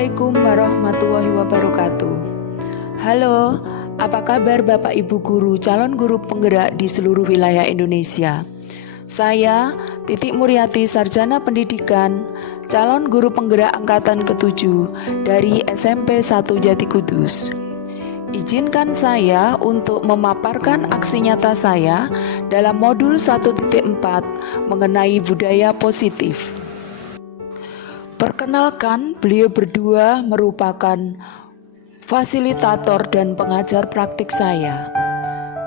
Assalamualaikum warahmatullahi wabarakatuh. Halo, apa kabar Bapak Ibu guru, calon guru penggerak di seluruh wilayah Indonesia? Saya Titik Muryati, Sarjana Pendidikan, calon guru penggerak angkatan ke-7 dari SMP 1 Jati Kudus. Izinkan saya untuk memaparkan aksi nyata saya dalam modul 1.4 mengenai budaya positif. Perkenalkan, beliau berdua merupakan fasilitator dan pengajar praktik saya.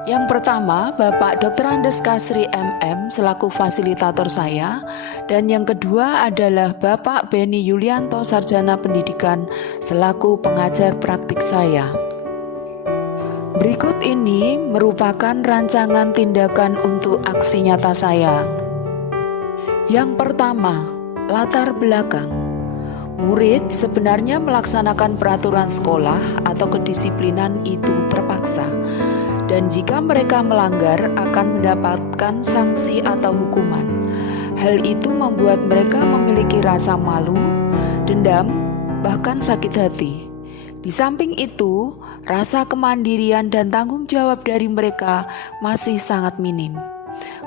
Yang pertama, Bapak Dr. Andes Kasri MM selaku fasilitator saya, dan yang kedua adalah Bapak Beni Yulianto, Sarjana Pendidikan selaku pengajar praktik saya. Berikut ini merupakan rancangan tindakan untuk aksi nyata saya. Yang pertama, latar belakang. Murid sebenarnya melaksanakan peraturan sekolah atau kedisiplinan itu terpaksa, dan jika mereka melanggar akan mendapatkan sanksi atau hukuman. Hal itu membuat mereka memiliki rasa malu, dendam, bahkan sakit hati. Di samping itu, rasa kemandirian dan tanggung jawab dari mereka masih sangat minim.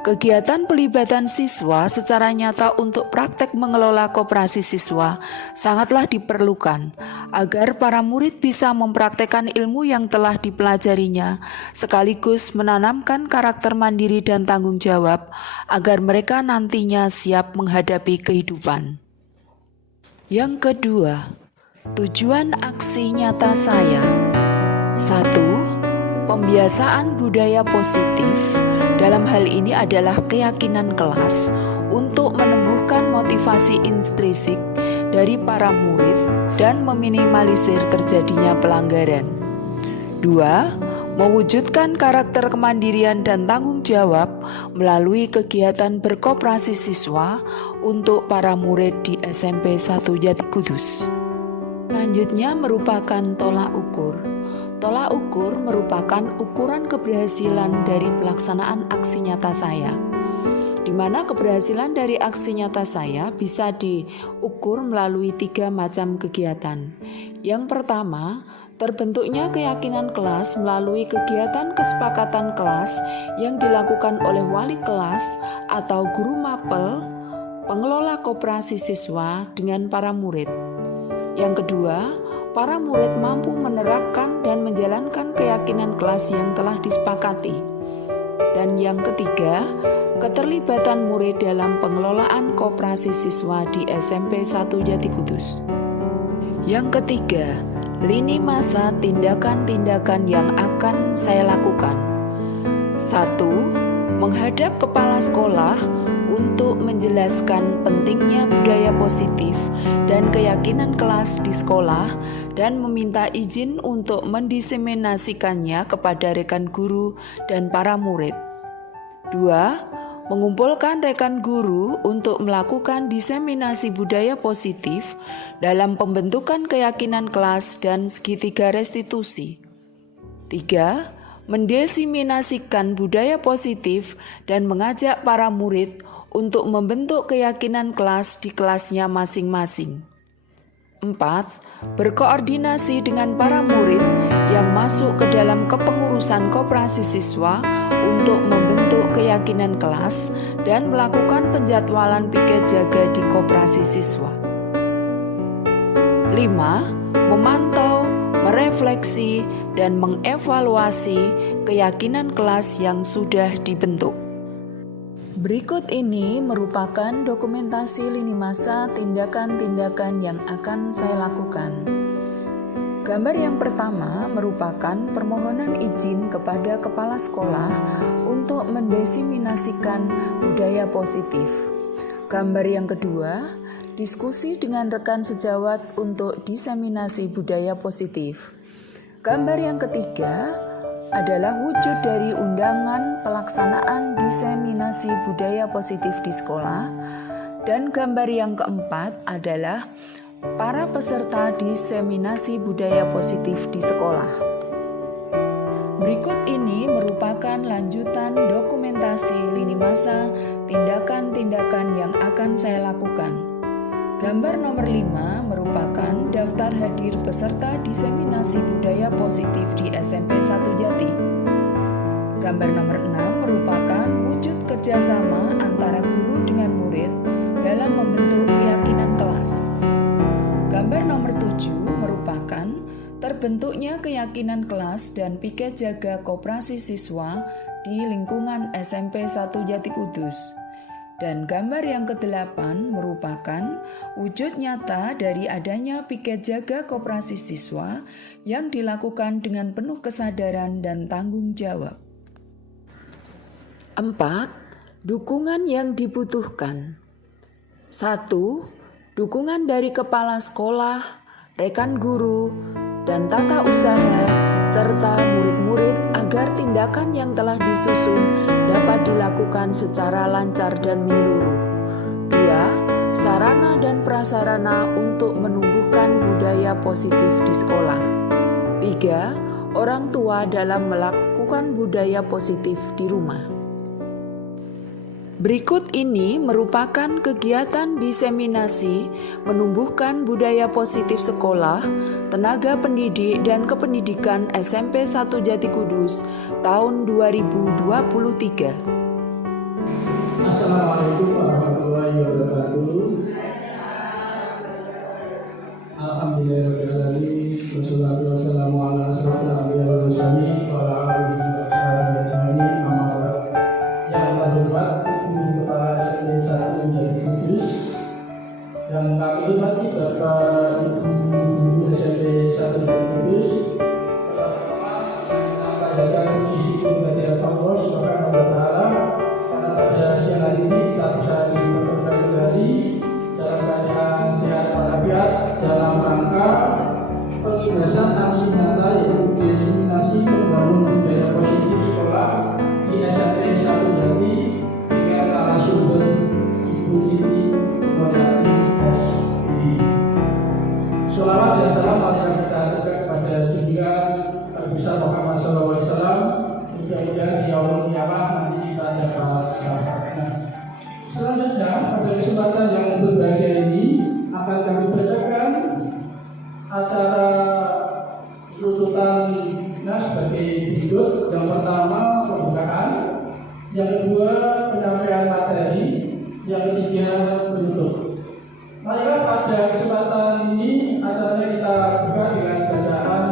Kegiatan pelibatan siswa secara nyata untuk praktek mengelola koperasi siswa sangatlah diperlukan agar para murid bisa mempraktekkan ilmu yang telah dipelajarinya, sekaligus menanamkan karakter mandiri dan tanggung jawab agar mereka nantinya siap menghadapi kehidupan. Yang kedua, tujuan aksi nyata saya. 1. Pembiasaan budaya positif. Dalam hal ini adalah keyakinan kelas untuk menumbuhkan motivasi intrinsik dari para murid dan meminimalisir terjadinya pelanggaran. 2. Mewujudkan karakter kemandirian dan tanggung jawab melalui kegiatan berkoperasi siswa untuk para murid di SMP 1 Jati Kudus. Selanjutnya merupakan tolak ukur. Tolak ukur merupakan ukuran keberhasilan dari pelaksanaan aksi nyata saya, di mana keberhasilan dari aksi nyata saya bisa diukur melalui 3 macam kegiatan. Yang pertama, terbentuknya keyakinan kelas melalui kegiatan kesepakatan kelas yang dilakukan oleh wali kelas atau guru mapel, pengelola koperasi siswa dengan para murid. Yang kedua, para murid mampu menerapkan dan menjalankan keyakinan kelas yang telah disepakati. Dan yang ketiga, keterlibatan murid dalam pengelolaan koperasi siswa di SMP 1 Jati Kudus. Yang ketiga, lini masa tindakan-tindakan yang akan saya lakukan. 1. Menghadap kepala sekolah untuk menjelaskan pentingnya budaya positif dan keyakinan kelas di sekolah dan meminta izin untuk mendiseminasikannya kepada rekan guru dan para murid. 2. Mengumpulkan rekan guru untuk melakukan diseminasi budaya positif dalam pembentukan keyakinan kelas dan segitiga restitusi. 3. Mendiseminasikan budaya positif dan mengajak para murid untuk membentuk keyakinan kelas di kelasnya masing-masing. 4. Berkoordinasi dengan para murid yang masuk ke dalam kepengurusan koperasi siswa untuk membentuk keyakinan kelas dan melakukan penjadwalan piket jaga di koperasi siswa. 5. Memantau, merefleksi, dan mengevaluasi keyakinan kelas yang sudah dibentuk. Berikut ini merupakan dokumentasi lini masa tindakan-tindakan yang akan saya lakukan. Gambar yang pertama merupakan permohonan izin kepada kepala sekolah untuk mendiseminasikan budaya positif. Gambar yang kedua, diskusi dengan rekan sejawat untuk diseminasi budaya positif. Gambar yang ketiga adalah wujud dari undangan pelaksanaan diseminasi budaya positif di sekolah, dan gambar yang keempat adalah para peserta diseminasi budaya positif di sekolah. Berikut ini merupakan lanjutan dokumentasi lini masa tindakan-tindakan yang akan saya lakukan. Gambar nomor 5 merupakan daftar hadir peserta diseminasi budaya positif di SMP 1 Jati. Gambar nomor 6 merupakan wujud kerjasama antara guru dengan murid dalam membentuk keyakinan kelas. Gambar nomor 7 merupakan terbentuknya keyakinan kelas dan piket jaga koperasi siswa di lingkungan SMP 1 Jati Kudus. Dan gambar yang ke-8 merupakan wujud nyata dari adanya piket jaga koperasi siswa yang dilakukan dengan penuh kesadaran dan tanggung jawab. 4. Dukungan yang dibutuhkan. 1. Dukungan dari kepala sekolah, rekan guru, dan tata usaha, serta murid-murid agar tindakan yang telah disusun dapat dilakukan secara lancar dan menyeluruh. 2. Sarana dan prasarana untuk menumbuhkan budaya positif di sekolah. 3. Orang tua dalam melakukan budaya positif di rumah. Berikut ini merupakan kegiatan diseminasi menumbuhkan budaya positif sekolah, tenaga pendidik dan kependidikan SMP 1 Jati Kudus tahun 2023. Assalamualaikum warahmatullahi wabarakatuh. Alhamdulillahirrahmanirrahim. Wassalatu wassalamu ala asyrofil anbiya'i wal mursalin wa ala alihi wa sahbihi ajma'in. Yang terhormat Kepala SMP 1 Jati Kudus, yang kami hormati Bapak Ibu Guru SMP 1 Jati Kudus, menyampaikan puji syukur kepada Allah Subhanahu wa Ta'ala karena pada siang hari ini kita bisa dipertemukan kembali dalam keadaan sehat walafiat dalam rangka pengibasan aksi nyata yaitu diseminasi membangun budaya positif sekolah di SMP 1 Jati dengan narasumber Ibu Titi Mulyati SPI. Sholawat dan salam marilah kita aturkan kepada junjungan Besar Muhammad SAW. Mudah-mudahan di yaumul qiyamah nanti kita dapat syafaatnya. Selanjutnya pada kesempatan yang berbahagia ini akan kami bacakan acara runtutan sebagai berikut. Yang pertama pembukaan, yang kedua penyampaian materi, yang ketiga penutup. Marilah pada kesempatan ini acaranya kita buka dengan bacaan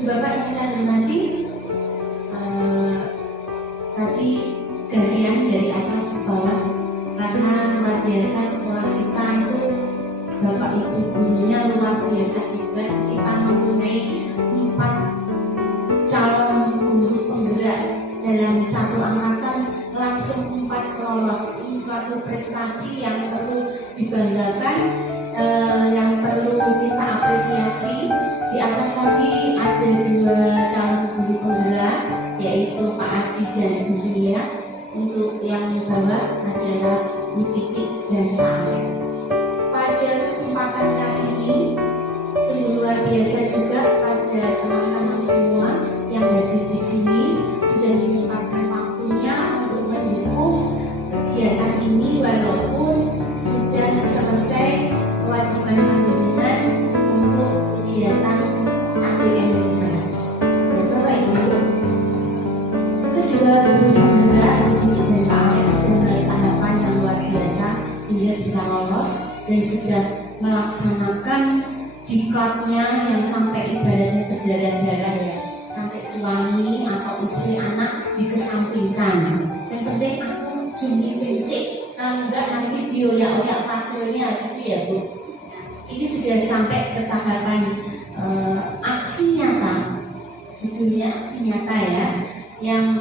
Bapak yang saya hormati, tadi garian dari atas ke bawah, karena luar biasa sekolah kita itu Bapak Ibu gurunya luar biasa juga. Kita mempunyai 4 calon guru penggerak dalam satu angkatan, langsung 4 lolos. Ini suatu prestasi yang perlu dibanggakan, yang perlu kita apresiasi. Di atas tadi ada 2 calon guru penggerak, yaitu Pak Adi dan Bu Zulia. Untuk yang bawah adalah Bu Titik dan Pak Alek. Pada kesempatan kali ini sungguh luar biasa juga pada teman-teman semua yang hadir di sini sudah menyempatkan waktunya untuk mendukung kegiatan ini walaupun sudah selesai kewajiban panjenengan untuk kegiatan KBM 12. Bapak Ibu, kedua guru penggerak Bu dan Pak Alex sudah mulai tahapan yang luar biasa sehingga bisa lolos dan sudah melaksanakan diklatnya yang sampai ibaratnya berdarah-darah ya, sampai suami atau istri anak dikesampingkan. Yang penting aku sunyi prinsip, kalau enggak nanti dioyak-oyak hasilnya gitu ya Bu. Ini sudah sampai ke tahapan aksi nyata, judulnya aksi nyata ya, yang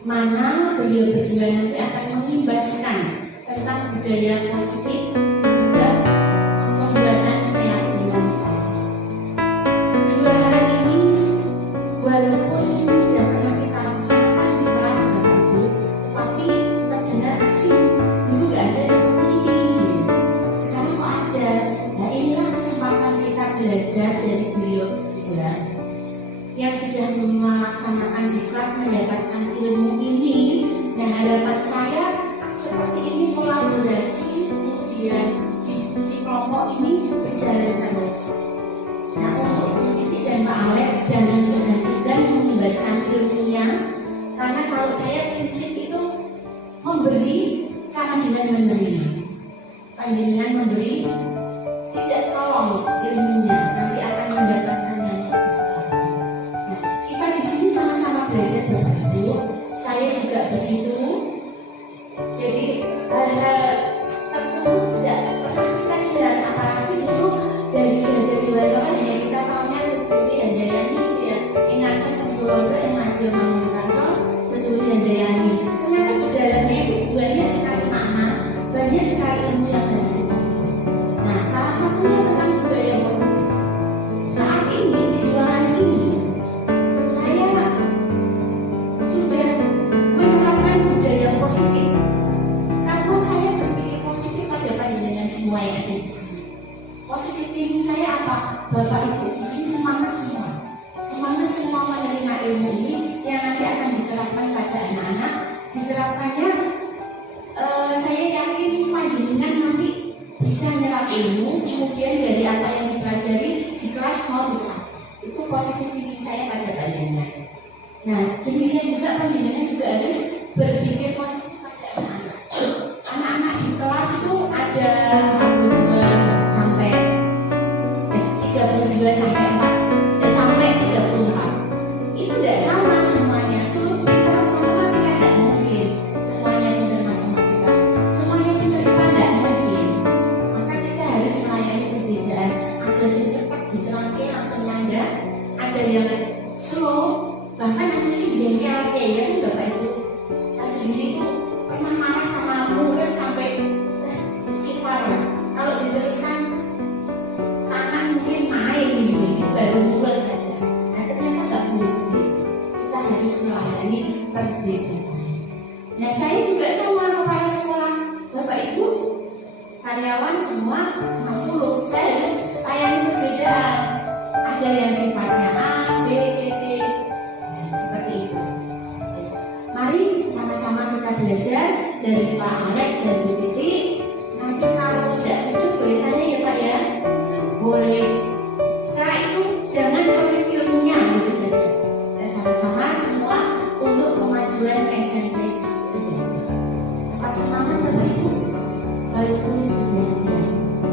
mana beliau berdua nanti akan mengimbaskan tentang budaya positif juga pembuatan keyakinan kelas. 2 hari ini walaupun tidak pernah kita laksanakan di kelas Bapak Ibu, tetapi terdengar aksi dulu gak mendapatkan ilmu ini. Dan harapan saya seperti ini, kolaborasi kemudian diskusi kelompok ini berjalan terus. Nah, untuk Bu Titi dan Pak Alek jangan segan-segan mengimbaskan ilmunya, karena kalau saya prinsip itu memberi sama dengan memberi. Panjenengan memberi, tidak tolong ilmunya, nanti akan mendapatkan yang lebih. Nah, kita di sini sama-sama belajar Bapak Ibu. Saya juga begitu. Jadi hal-hal tertentu tidak pernah kita lihat, apalagi dulu dari Gereja Dewata hanya kita tahunya Tutuli Handayani, ya Inarsa Sembrono yang Madil Mangunkarso, Tutuli Handayani. Ternyata di dalamnya itu banyak sekali makna, banyak sekali ilmu yang harus kita sebut. Nah, salah satunya tentang budaya positif. Saat ini di ruangan ini saya sudah menerapkan budaya positif. Karena saya berpikir positif pada panjenengan semua yang ada di sini. Positif ini saya apa? Bapak Ibu di sini semangat semua. Semangat semua menerima ilmu ini yang nanti akan diterapkan pada anak-anak. Diterapkannya, saya yakin panjenengan nanti bisa menyerap ilmu, kemudian dari apa yang dipelajari di kelas mau diterapkan. Itu positif ini saya pada panjenengan. Nah, demikian juga panjenengan juga harus berpikir positif pada anak-anak. Anak-anak di kelas itu ada 42 sampai 32 sampai 4 sampai 34. Itu tidak sama semuanya. Suruh pintar matematika tidak mungkin. Semuanya pintar matematika. Semuanya pintar IPA tidak mungkin. Maka kita harus melayani perbedaan. Ada yang cepat diterangkan langsung nyanda, ada yang slow, bahkan ada sih jengkel kayak ya Bapak Ibu. Kita sendiri itu pernah marah sama murid sampai istighfar. Kalau diteruskan anak mungkin main ini baru buat saja. Nah, ternyata nggak boleh seperti itu. Kita harus melayani perbedaan. Nah, saya juga sama kepala sekolah, Bapak Ibu, karyawan semua 60. Saya harus layani perbedaan. Ada yang sifatnya A, B, C, D. Nah, seperti itu. Mari sama-sama kita belajar dari Pak Alek dan Bu Titi. Nanti kalau tidak betul boleh tanya ya Pak ya. Boleh. Setelah itu jangan pelit ilmunya gitu saja. Kita sama-sama semua untuk kemajuan SMP 1. Tetap semangat Bapak Ibu. Walaupun sudah siap.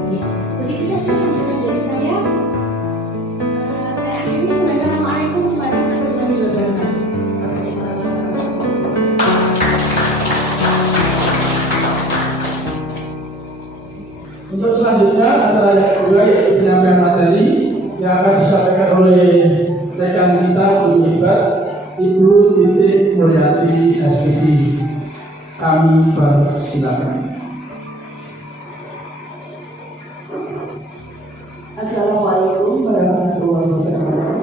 Ya, begitu saja sambutan dari saya. Saya akhiri. Wassalamualaikum warahmatullahi wabarakatuh. Untuk selanjutnya adalah yang kedua, yaitu penyampaian materi yang akan disampaikan oleh rekan kita Unibad, Ibu Titik Mulyati SPD. Kami persilakan. Assalamualaikum warahmatullahi wabarakatuh.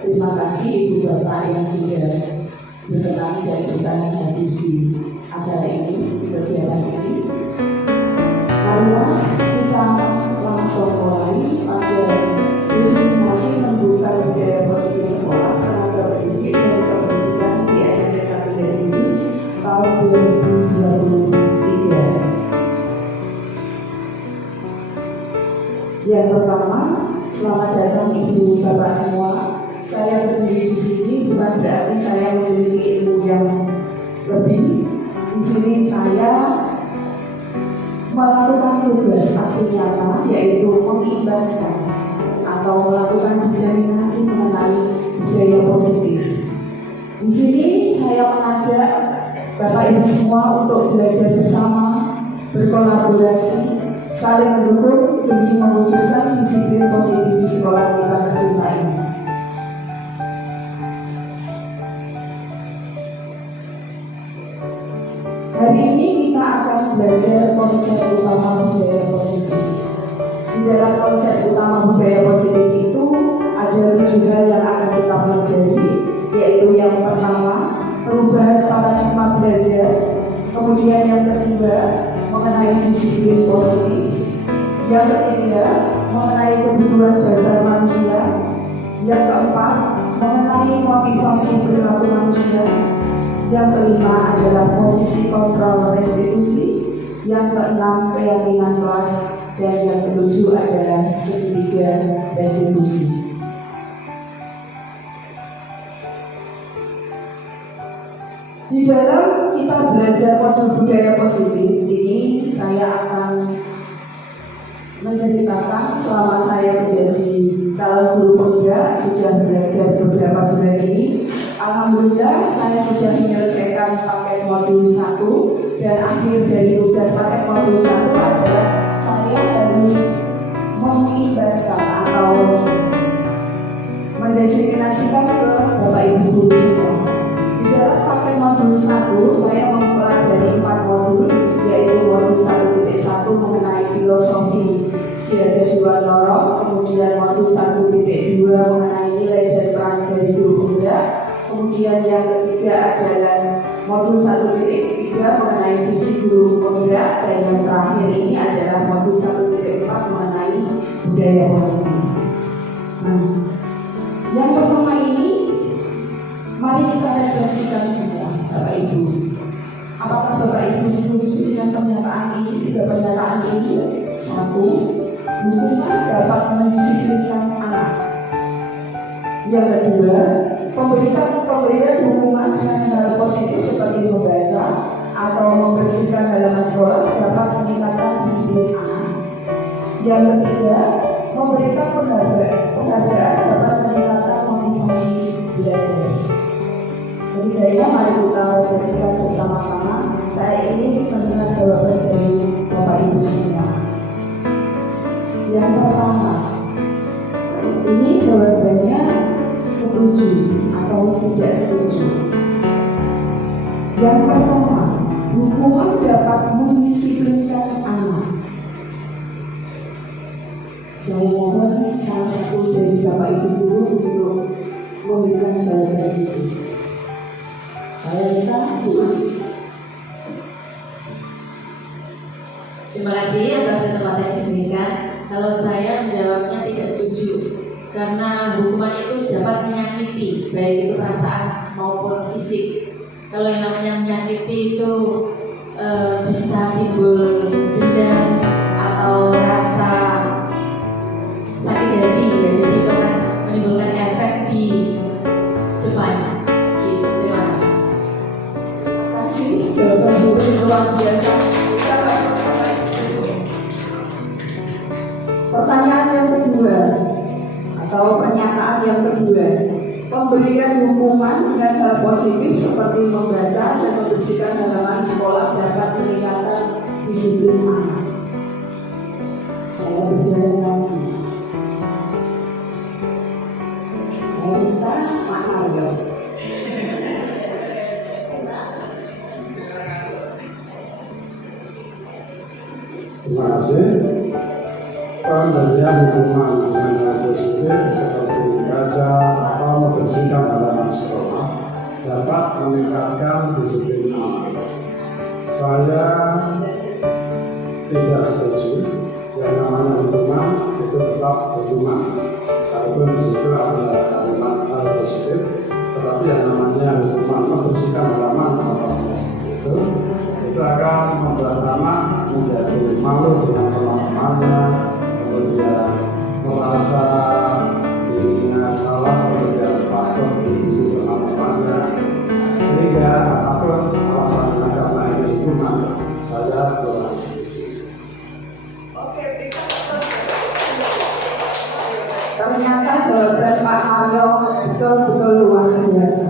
Terima kasih Ibu Bapak yang sudah berkenan dan berkenan hadir di acara ini, di kegiatan ini. Marilah kita langsung mulai pada diseminasi membuka budaya positif sekolah, tenaga pendidik dan pendidikan di SMP 1 Yunus tahun 2023. Yang pertama, selamat datang Ibu Bapak semua. Saya berdiri di sini bukan berarti saya memiliki ilmu yang lebih. Di sini saya melakukan tugas aksi nyata, yaitu mengimbaskan atau melakukan diseminasi mengenai budaya positif. Di sini saya mengajak Bapak Ibu semua untuk belajar bersama, berkolaborasi, saling mendukung demi mewujudkan disiplin positif di sekolah kita tercinta ini. Hari ini kita akan belajar konsep utama budaya positif. Di dalam konsep utama budaya positif itu ada 7 hal yang akan kita pelajari, yaitu yang pertama, perubahan paradigma belajar. Kemudian yang kedua, mengenai disiplin positif. Yang ketiga, mengenai kebutuhan dasar manusia. Yang keempat, mengenai motivasi perilaku manusia. Yang kelima adalah posisi kontrol restitusi. Yang keenam keyakinan kelas. Dan yang ketujuh adalah segitiga restitusi. Di dalam kita belajar modul budaya positif ini, saya akan menceritakan selama saya menjadi calon guru pemuda, sudah belajar beberapa bulan ini. Alhamdulillah saya sudah menyelesaikan paket modul 1, dan akhir dari tugas paket modul 1 adalah saya harus mengimbaskan atau mendesignasikan ke Bapak Ibu guru semua. Di dalam paket modul 1 saya mempelajari 4 modul, yaitu modul 1.1 mengenai filosofi Ki Hajar Dewantara, kemudian modul 1.2 mengenai nilai dan peran dari guru pemuda, kemudian yang ketiga adalah modul 1.3 mengenai visi guru pemuda, dan yang terakhir ini adalah modul 1.4 mengenai budaya positif. Nah, yang pertama ini mari kita refleksikan semua, Bapak Ibu. Apakah Bapak Ibu setuju dengan pernyataan ini? Tiga pernyataan ini. 1. Hukuman dapat mendisiplinkan anak. Yang kedua, pemberian hukuman dengan hal positif seperti membaca atau membersihkan halaman sekolah dapat meningkatkan disiplin anak. Yang ketiga, memberikan penghargaan dapat meningkatkan motivasi belajar. Jadi baiknya mari kita refleksikan bersama-sama. Saya ingin mendengar jawaban dari Bapak Ibu semua. Yang pertama, ini jawabannya setuju atau tidak setuju. Yang pertama, hukuman dapat mendisiplinkan anak. Saya mohon salah satu dari Bapak Ibu guru untuk memberikan jawaban itu. Saya minta doa. Terima kasih atas kesempatan yang diberikan. Kalau saya menjawabnya tidak setuju, karena hukuman itu dapat menyakiti baik itu perasaan maupun fisik. Kalau yang namanya menyakiti itu bisa timbul dendam atau rasa sakit hati, ya. Jadi itu akan menimbulkan efek di depannya. Gitu. Terima kasih. Terima kasih. Jawaban guru luar biasa. Pertanyaan yang kedua atau pernyataan yang kedua, pemberian hukuman dengan hal positif seperti membaca dan membersihkan halaman sekolah dapat meningkatkan disiplin anak. Saya berjalan lagi. Saya minta Pak Mario. Terima kasih. Pemberian hukuman dengan hal positif seperti membaca atau membersihkan halaman sekolah dapat meningkatkan disiplin anak. Saya tidak setuju. Yang namanya hukuman itu tetap hukuman. Sekalipun di situ ada kalimat hal positif, tetapi yang namanya hukuman membersihkan halaman itu akan membuat anak menjadi malu dengan teman-temannya, kemudian merasa dirinya salah, kemudian takut di teman-temannya, sehingga apapun alasannya karena ini hukuman, saya kurang setuju. Ternyata jawaban Pak Mario betul-betul luar biasa.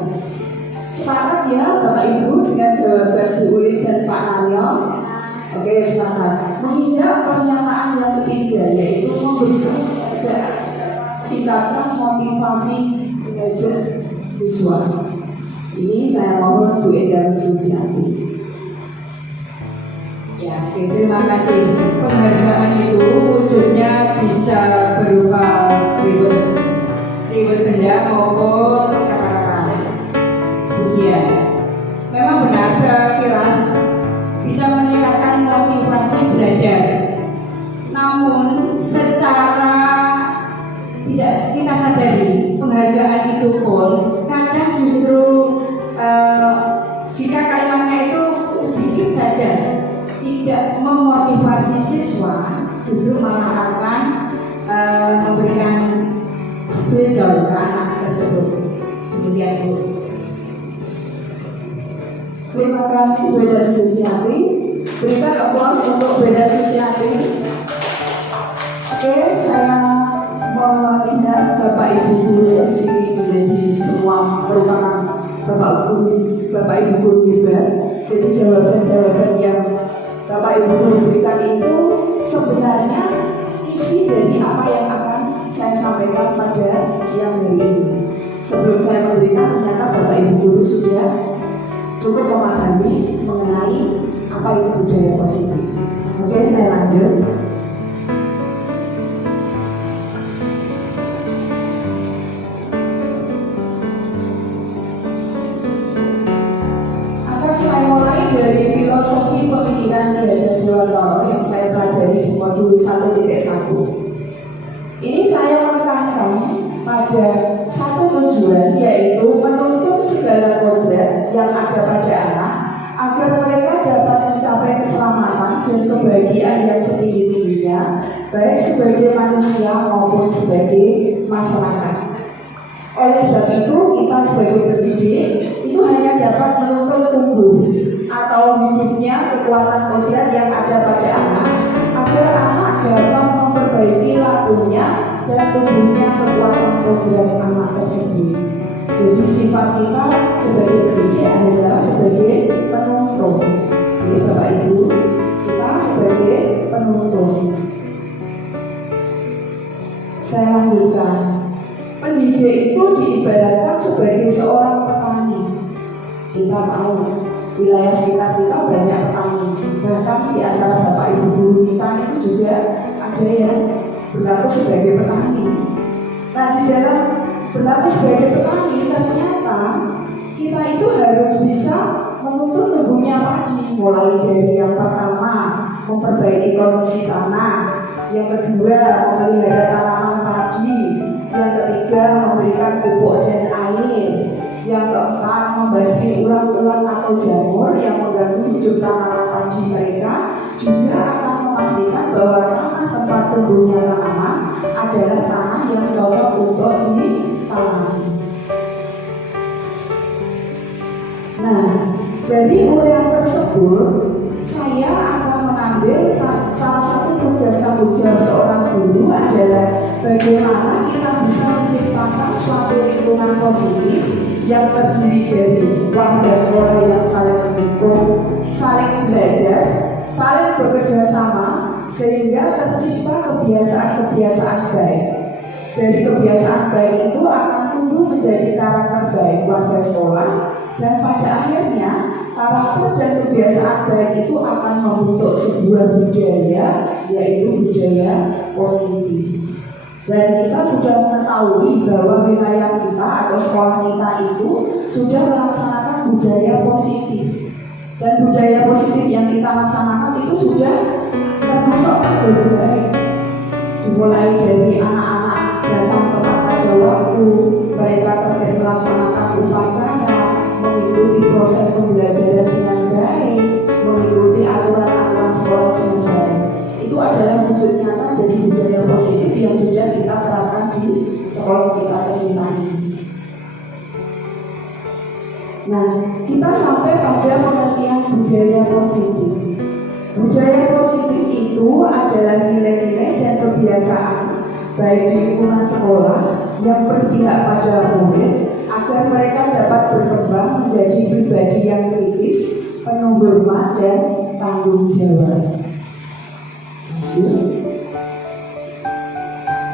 Sepakat ya Bapak Ibu dengan jawaban Bu Ulin dan Pak Mario? Oke, sepakat. Menginjak pernyataan yang ketiga, yaitu memberikan tingkatkan motivasi belajar siswa. Ini saya mohon Bu Endang Susiati. Ya, terima kasih. Penghargaan itu wujudnya bisa berupa reward benda maupun kata-kata pujian. Memang benar sekilas bisa meningkatkan motivasi belajar. Namun secara tidak kita sadari, penghargaan itu pun kadang belajar, tidak memotivasi siswa, justru malah akan memberikan freedom ke anak tersebut. Demikian Bu. Terima kasih Bu dan Susiati. Berikan aplaus untuk Bu dan Susiati. Oke, saya melihat Bapak Ibu guru di sini menjadi semua merupakan Bapak Ibu guru hebat. Jadi jawaban-jawaban yang Bapak Ibu guru berikan itu sebenarnya isi dari apa yang akan saya sampaikan pada siang hari ini. Sebelum saya memberikan, ternyata Bapak Ibu guru sudah cukup memahami mengenai apa itu budaya positif. Oke, saya lanjut. Saya mulai dari filosofi pemikiran Ki Hajar Dewantara yang saya pelajari di modul 1.1. Ini saya menekankan pada satu tujuan, yaitu menuntut segala kodrat yang ada pada anak agar mereka dapat mencapai keselamatan dan kebahagiaan yang setinggi-tingginya, baik sebagai manusia maupun sebagai masyarakat. Oleh sebab itu, kita sebagai pendidik itu hanya dapat menuntut tumbuh atau hidupnya kekuatan kodrat yang ada pada anak agar anak dapat memperbaiki lakunya dan tumbuhnya kekuatan kodrat anak tersebut. Jadi sifat kita sebagai pendidik adalah sebagai penuntut. Jadi Bapak Ibu, kita sebagai penuntut. Saya lanjutkan. Pendidik itu diibaratkan sebagai seorang petani. Kita tahu wilayah sekitar kita banyak petani. Bahkan di antara Bapak Ibu guru kita itu juga ada yang berlaku sebagai petani. Nah, di dalam berlaku sebagai petani ternyata kita itu harus bisa menuntut tumbuhnya padi, mulai dari yang pertama memperbaiki kondisi tanah, yang kedua memelihara tanaman padi, yang ketiga memberikan pupuk dan air, yang keempat membasmi ulat-ulat atau jamur yang mengganggu hidup tanaman padi mereka, juga akan memastikan bahwa tanah tempat tumbuhnya tanaman adalah tanah yang cocok untuk ditanami. Nah, dari uraian tersebut saya akan mengambil salah satu tugas tanggung jawab seorang guru adalah bagaimana kita bisa menciptakan suatu lingkungan positif yang terdiri dari warga sekolah yang saling mendukung, saling belajar, saling bekerja sama, sehingga tercipta kebiasaan-kebiasaan baik. Dari kebiasaan baik itu akan tumbuh menjadi karakter baik warga sekolah, dan pada akhirnya karakter dan kebiasaan baik itu akan membentuk sebuah budaya, yaitu budaya positif. Dan kita sudah mengetahui bahwa wilayah kita atau sekolah kita itu sudah melaksanakan budaya positif. Dan budaya positif yang kita laksanakan itu sudah termasuk budaya baik. Dimulai dari anak-anak datang tepat pada waktu, mereka terkait melaksanakan upacara, mengikuti proses pembelajaran dengan baik, mengikuti aturan-aturan sekolah dengan baik. Itu adalah wujud nyata dari budaya positif yang sudah kita terapkan di sekolah kita tercinta ini. Nah, kita sampai pada pengertian budaya positif. Budaya positif itu adalah nilai-nilai dan kebiasaan baik di lingkungan sekolah yang berpihak pada murid agar mereka dapat berkembang menjadi pribadi yang kritis, penuh hormat dan tanggung jawab.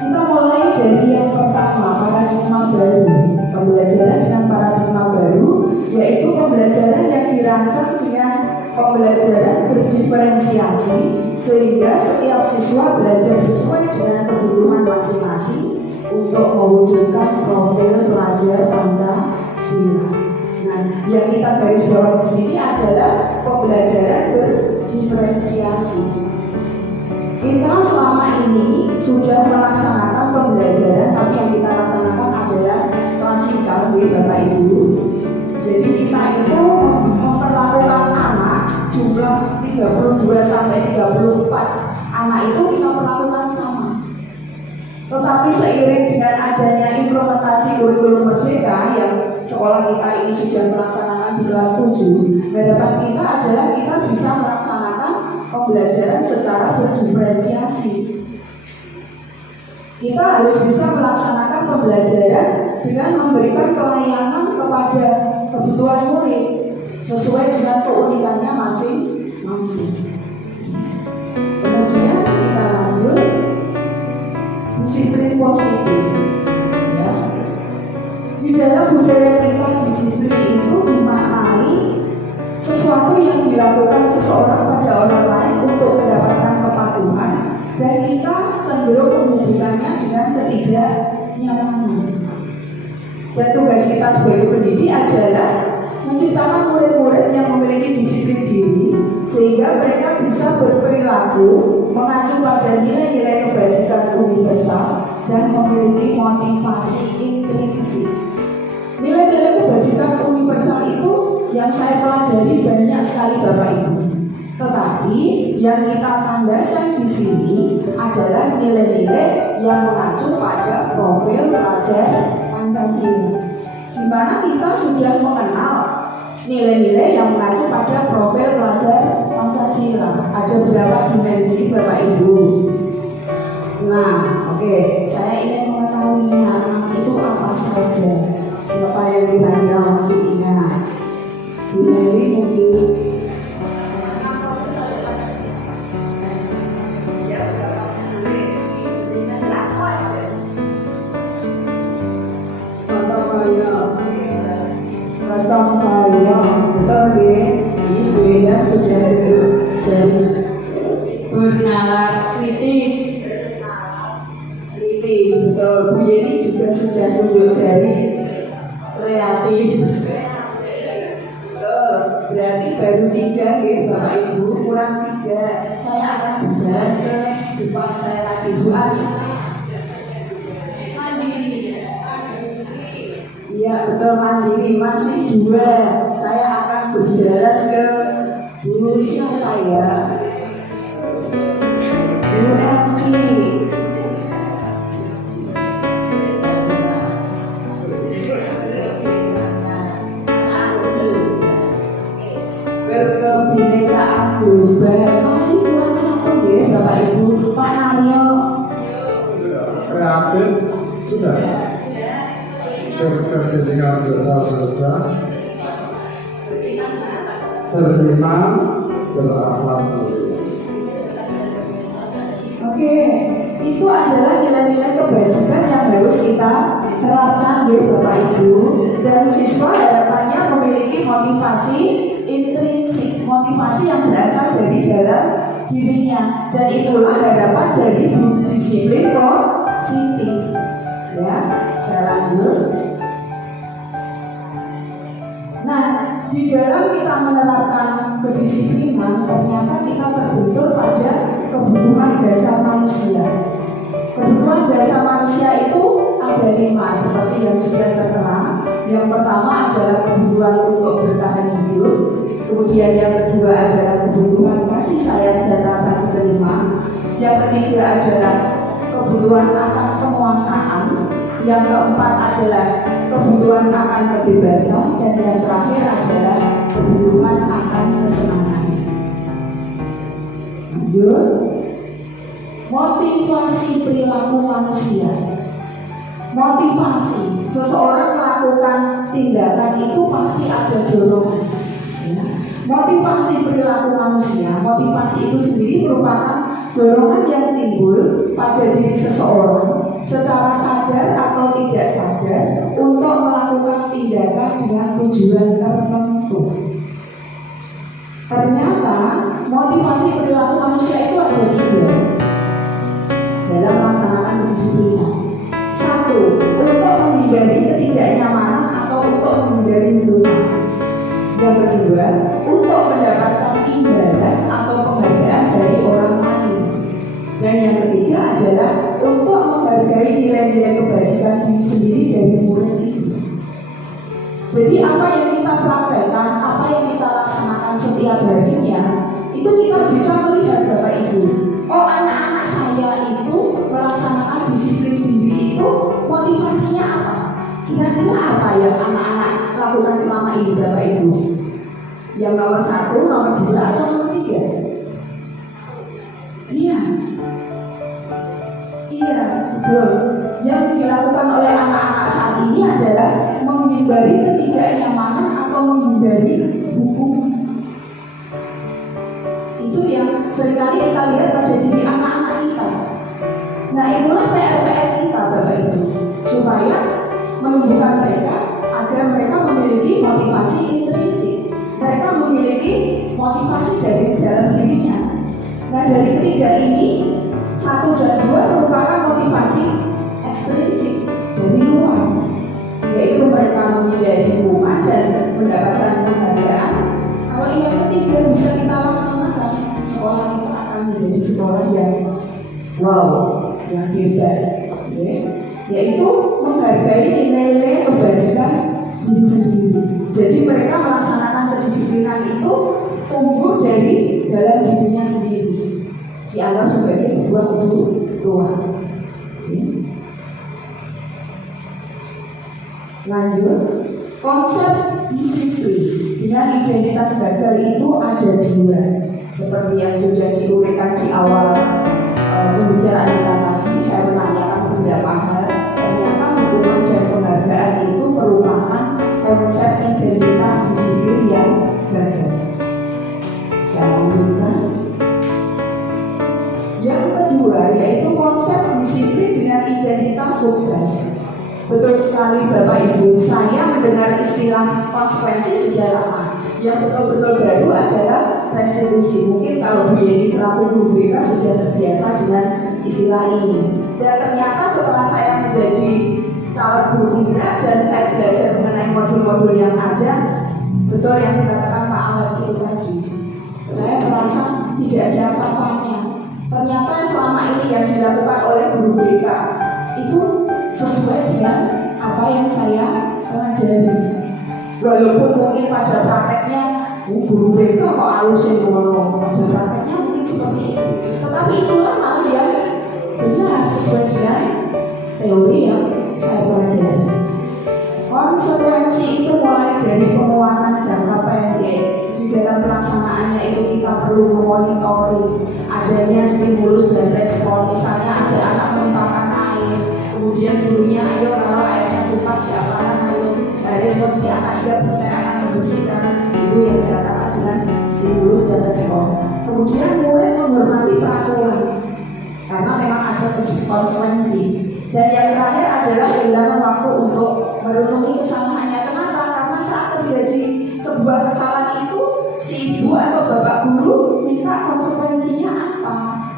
Kita mulai dari yang pertama, paradigma baru. Pembelajaran dengan paradigma baru, yaitu pembelajaran yang dirancang dengan pembelajaran berdiferensiasi, sehingga setiap siswa belajar sesuai dengan kebutuhan masing-masing untuk mewujudkan profil pelajar Pancasila. Nah, yang kita garis bawah di sini adalah pembelajaran berdiferensiasi. Kita selama ini sudah melaksanakan pembelajaran, tapi yang kita laksanakan adalah klasikal, Bapak Ibu. Jadi kita itu memperlakukan anak jumlah 32 sampai 34 anak itu kita perlakukan sama. Tetapi seiring dengan adanya implementasi kurikulum merdeka yang sekolah kita ini sudah melaksanakan di kelas 7, harapan kita adalah kita bisa melaksanakan pembelajaran secara berdiferensiasi. Kita harus bisa melaksanakan pembelajaran dengan memberikan pelayanan kepada kebutuhan murid sesuai dengan keunikannya masing-masing. Kemudian kita lanjut disiplin positif. Ya. Di dalam budaya kita disiplin itu dimaknai sesuatu yang dilakukan seseorang pada orang lain untuk mendapatkan kepatuhan dan kita cenderung menghubungkannya dengan ketidaknyamanan. Dan tugas kita sebagai pendidik adalah menciptakan murid-murid yang memiliki disiplin diri sehingga mereka bisa berperilaku mengacu pada nilai-nilai kebajikan universal dan memiliki motivasi intrinsik. Nilai-nilai kebajikan universal itu yang saya pelajari banyak sekali Bapak Ibu. Tetapi yang kita tandaskan di sini adalah nilai-nilai yang mengacu pada profil pelajar Pancasila, di mana kita sudah mengenal nilai-nilai yang mengacu pada profil pelajar Pancasila. Ada beberapa dimensi Bapak Ibu. Nah, oke, saya ingin mengetahuinya itu apa saja. Siapa yang kira-kira masih ingat? Bu Nelly mungkin. Gotong royong, betul ya? Ini beda sudah duduk jadi bernalar kritis, betul. Bu Yeni juga sudah duduk jadi kreatif, betul. Berarti baru 3 ya Bapak Ibu, kurang 3. Saya akan berjalan ke depan saya lagi. Bu Ali. Iya betul, mandiri masih 2. Saya akan berjalan ke Bu siapa ya? Bu Enti. Berkebinekaan global masih kurang 1 ya Bapak Ibu. Pak Naryo. Kreatif sudah. Berkepentingan bersaudara, beriman, berakhlak mulia. Oke, itu adalah nilai-nilai kebajikan yang harus kita terapkan di Bapak Ibu. Dan siswa harapannya memiliki motivasi intrinsik, motivasi yang berasal dari dalam dirinya. Dan itulah harapan dari disiplin positif. Ya, saya lanjut. Nah, di dalam kita menerapkan kedisiplinan, ternyata kita terbentur pada kebutuhan dasar manusia. Kebutuhan dasar manusia itu ada 5, seperti yang sudah tertera. Yang pertama adalah kebutuhan untuk bertahan hidup. Kemudian yang kedua adalah kebutuhan kasih sayang dan rasa diterima. Yang ketiga adalah kebutuhan akan penguasaan. Yang keempat adalah kebutuhan akan kebebasan, dan yang terakhir adalah kebutuhan akan kesenangan. Lanjut. Motivasi perilaku manusia. Motivasi seseorang melakukan tindakan itu pasti ada dorongan. Ya. Motivasi perilaku manusia, motivasi itu sendiri merupakan dorongan yang timbul pada diri seseorang secara sadar atau tidak sadar untuk melakukan tindakan dengan tujuan tertentu. Ternyata motivasi perilaku manusia itu ada 3 dalam melaksanakan kedisiplinan. 1, untuk menghindari ketidaknyamanan atau untuk menghindari lupa. Yang kedua, untuk mendapatkan imbalan atau penghargaan dari orang lain. Dan yang ketiga adalah untuk menghargai nilai-nilai kebajikan diri sendiri dari murid itu. Jadi apa yang kita praktekkan, apa yang kita laksanakan setiap harinya, itu ini Bapak Ibu? Yang nomor 1, nomor 2, atau nomor 3? Iya, betul. Yang dilakukan oleh anak-anak saat ini adalah menghindari ketidaknyamanan atau menghindari hukuman. Itu yang seringkali kita lihat pada diri anak-anak kita. Nah, itulah PR-PR kita Bapak Ibu, supaya menumbuhkan mereka agar mereka memiliki motivasi intrinsik. Mereka memiliki motivasi dari dalam dirinya. Nah, dari ketiga ini, 1 dan 2 merupakan motivasi ekstrinsik dari luar, yaitu mereka menghindari hukuman dan mendapatkan penghargaan. Kalau yang ketiga bisa kita laksanakan, sekolah kita akan menjadi sekolah yang wow, yang hebat, yaitu menghargai nilai-nilai kebajikan diri sendiri. Jadi mereka melaksanakan kedisiplinan itu tumbuh dari dalam dirinya sendiri, dianggap sebagai sebuah kebutuhan. Lanjut, konsep disiplin dengan identitas gagal itu ada 2, seperti yang sudah diuraikan di awal pembicaraan kita tadi. Saya menanyakan beberapa hal. Ternyata hukuman dan penghargaan itu merupakan konsep identitas disiplin yang gagal. Saya lanjutkan. Yang kedua yaitu konsep disiplin dengan identitas sukses. Betul sekali Bapak Ibu, saya mendengar istilah konsekuensi sudah lama. Yang betul-betul baru adalah restitusi. Mungkin kalau Bu Yeni selaku guru BK sudah terbiasa dengan istilah ini. Dan ternyata setelah saya menjadi calon guru pembina dan saya belajar mengenai modul-modul yang ada, betul yang dikatakan Pak Alex itu tadi, saya merasa tidak ada apa-apanya. Ternyata selama ini yang dilakukan oleh guru BK itu sesuai dengan apa yang saya pelajari. Walaupun mungkin pada prakteknya guru BK kok halusin ngomong, pada prakteknya mungkin seperti itu, tetapi itulah hal yang benar sesuai dengan teori yang saya pelajari. Konsekuensi itu mulai dari penguatan jangka pendek. Di dalam pelaksanaannya itu kita perlu memonitoring adanya stimulus dan respon. Misalnya ada anak menumpahkan air, kemudian gurunya ayo kalau airnya tumpah di aparan, ayo respon si anak, iya bu saya akan membersihkan. Itu yang dikatakan dengan stimulus dan respon. Kemudian murid menghormati peraturan karena memang ada konsekuensi. Dan yang terakhir adalah kehilangan waktu untuk merenungi kesalahannya. Kenapa? Karena saat terjadi sebuah kesalahan itu si ibu atau bapak guru minta konsekuensinya apa.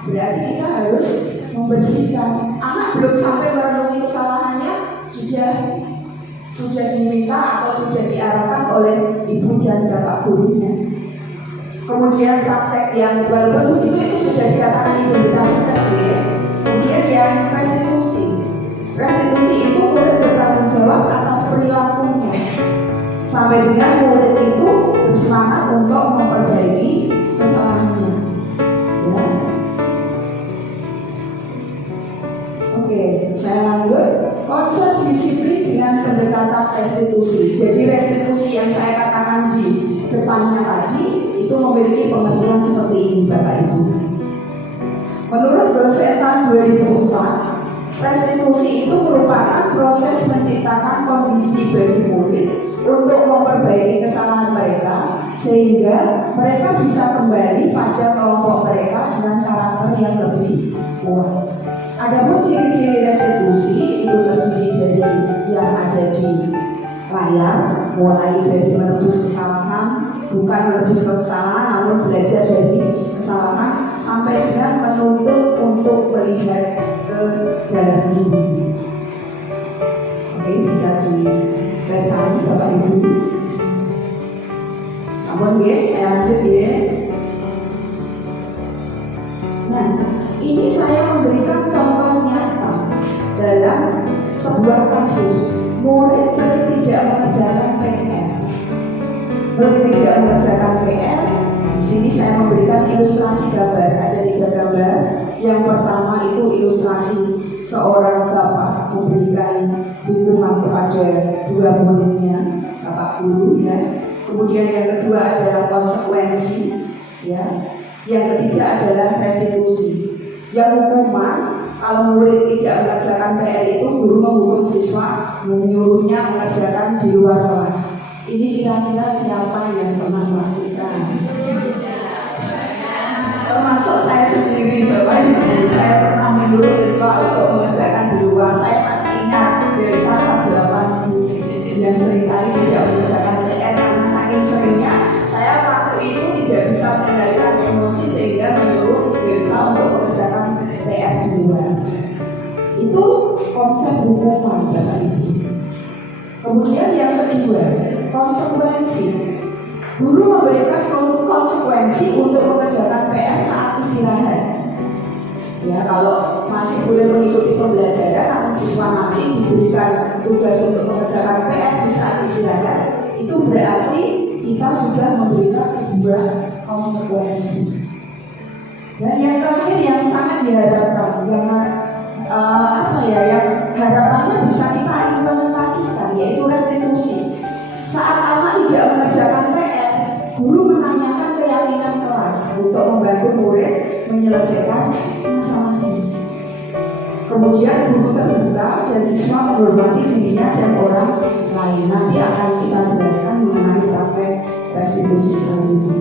Berarti kita harus membersihkan. Anak belum sampai merenungi kesalahannya sudah diminta atau sudah diarahkan oleh ibu dan bapak gurunya. Kemudian praktek yang walaupun itu sudah dikatakan identitas sukses ya. Kemudian yang restitusi. Restitusi itu murid bertanggung jawab atas perilakunya, sampai dengan murid itu bersemangat untuk memperbaiki kesalahannya. Ya. Oke, saya lanjut. Konsep disiplin dengan pendekatan restitusi. Jadi restitusi yang saya katakan di depannya tadi itu memiliki pengertian seperti ini Bapak Ibu. Menurut Dosetan 2004, restitusi itu merupakan proses menciptakan kondisi bagi murid untuk memperbaiki kesalahan mereka sehingga mereka bisa kembali pada kelompok mereka dengan karakter yang lebih kuat. Adapun ciri-ciri restitusi itu terdiri dari yang ada di layar, mulai dari menebus kesalahan, bukan menebus kesalahan namun belajar dari kesalahan, sampai dengan menuntut untuk melihat ke dalam diri. Oke, bisa dibersani Bapak Ibu. Sampun ya, saya lanjut ya. Nah, ini saya memberikan contoh nyata dalam sebuah kasus. Murid sering tidak mengerjakan PR. Murid tidak mengerjakan PR. Di sini saya memberikan ilustrasi gambar. Ada 3 gambar. Yang pertama itu ilustrasi seorang bapak memberikan dukungan kepada 2 muridnya, bapak guru ya. Kemudian yang kedua adalah konsekuensi, ya. Yang ketiga adalah restitusi. Yang hukuman, kalau murid tidak mengerjakan PR itu, guru menghukum siswa, menyuruhnya mengerjakan di luar kelas. Ini kira-kira siapa yang pernah melakukan? Termasuk saya sendiri, Bapak Ibu. Saya pernah menyuruh siswa untuk mengerjakan di luar. Saya masih ingat dari kelas 8 yang seringkali tidak mengerjakan PR karena saking seringnya saya waktu itu tidak bisa mengendalikan emosi sehingga menyuruh desa untuk mengerjakan PR di luar. Itu konsep hukuman, Bapak Ibu. Kemudian yang kedua, konsekuensi. Guru memberikan konsekuensi untuk mengerjakan PR saat istirahat. Ya, kalau masih boleh mengikuti pembelajaran, namun siswa nanti diberikan tugas untuk mengerjakan PR di saat istirahat, itu berarti kita sudah memberikan sebuah konsekuensi. Dan yang terakhir yang sangat diharapkan, yang harapannya bisa kita implementasikan, yaitu restitusi. Saat anak tidak mengerjakan PR, guru menanyakan keyakinan kelas untuk membantu murid menyelesaikan masalahnya. Kemudian guru terbuka dan siswa menghormati dirinya dan orang lain. Nanti akan kita jelaskan mengenai praktek restitusi selanjutnya.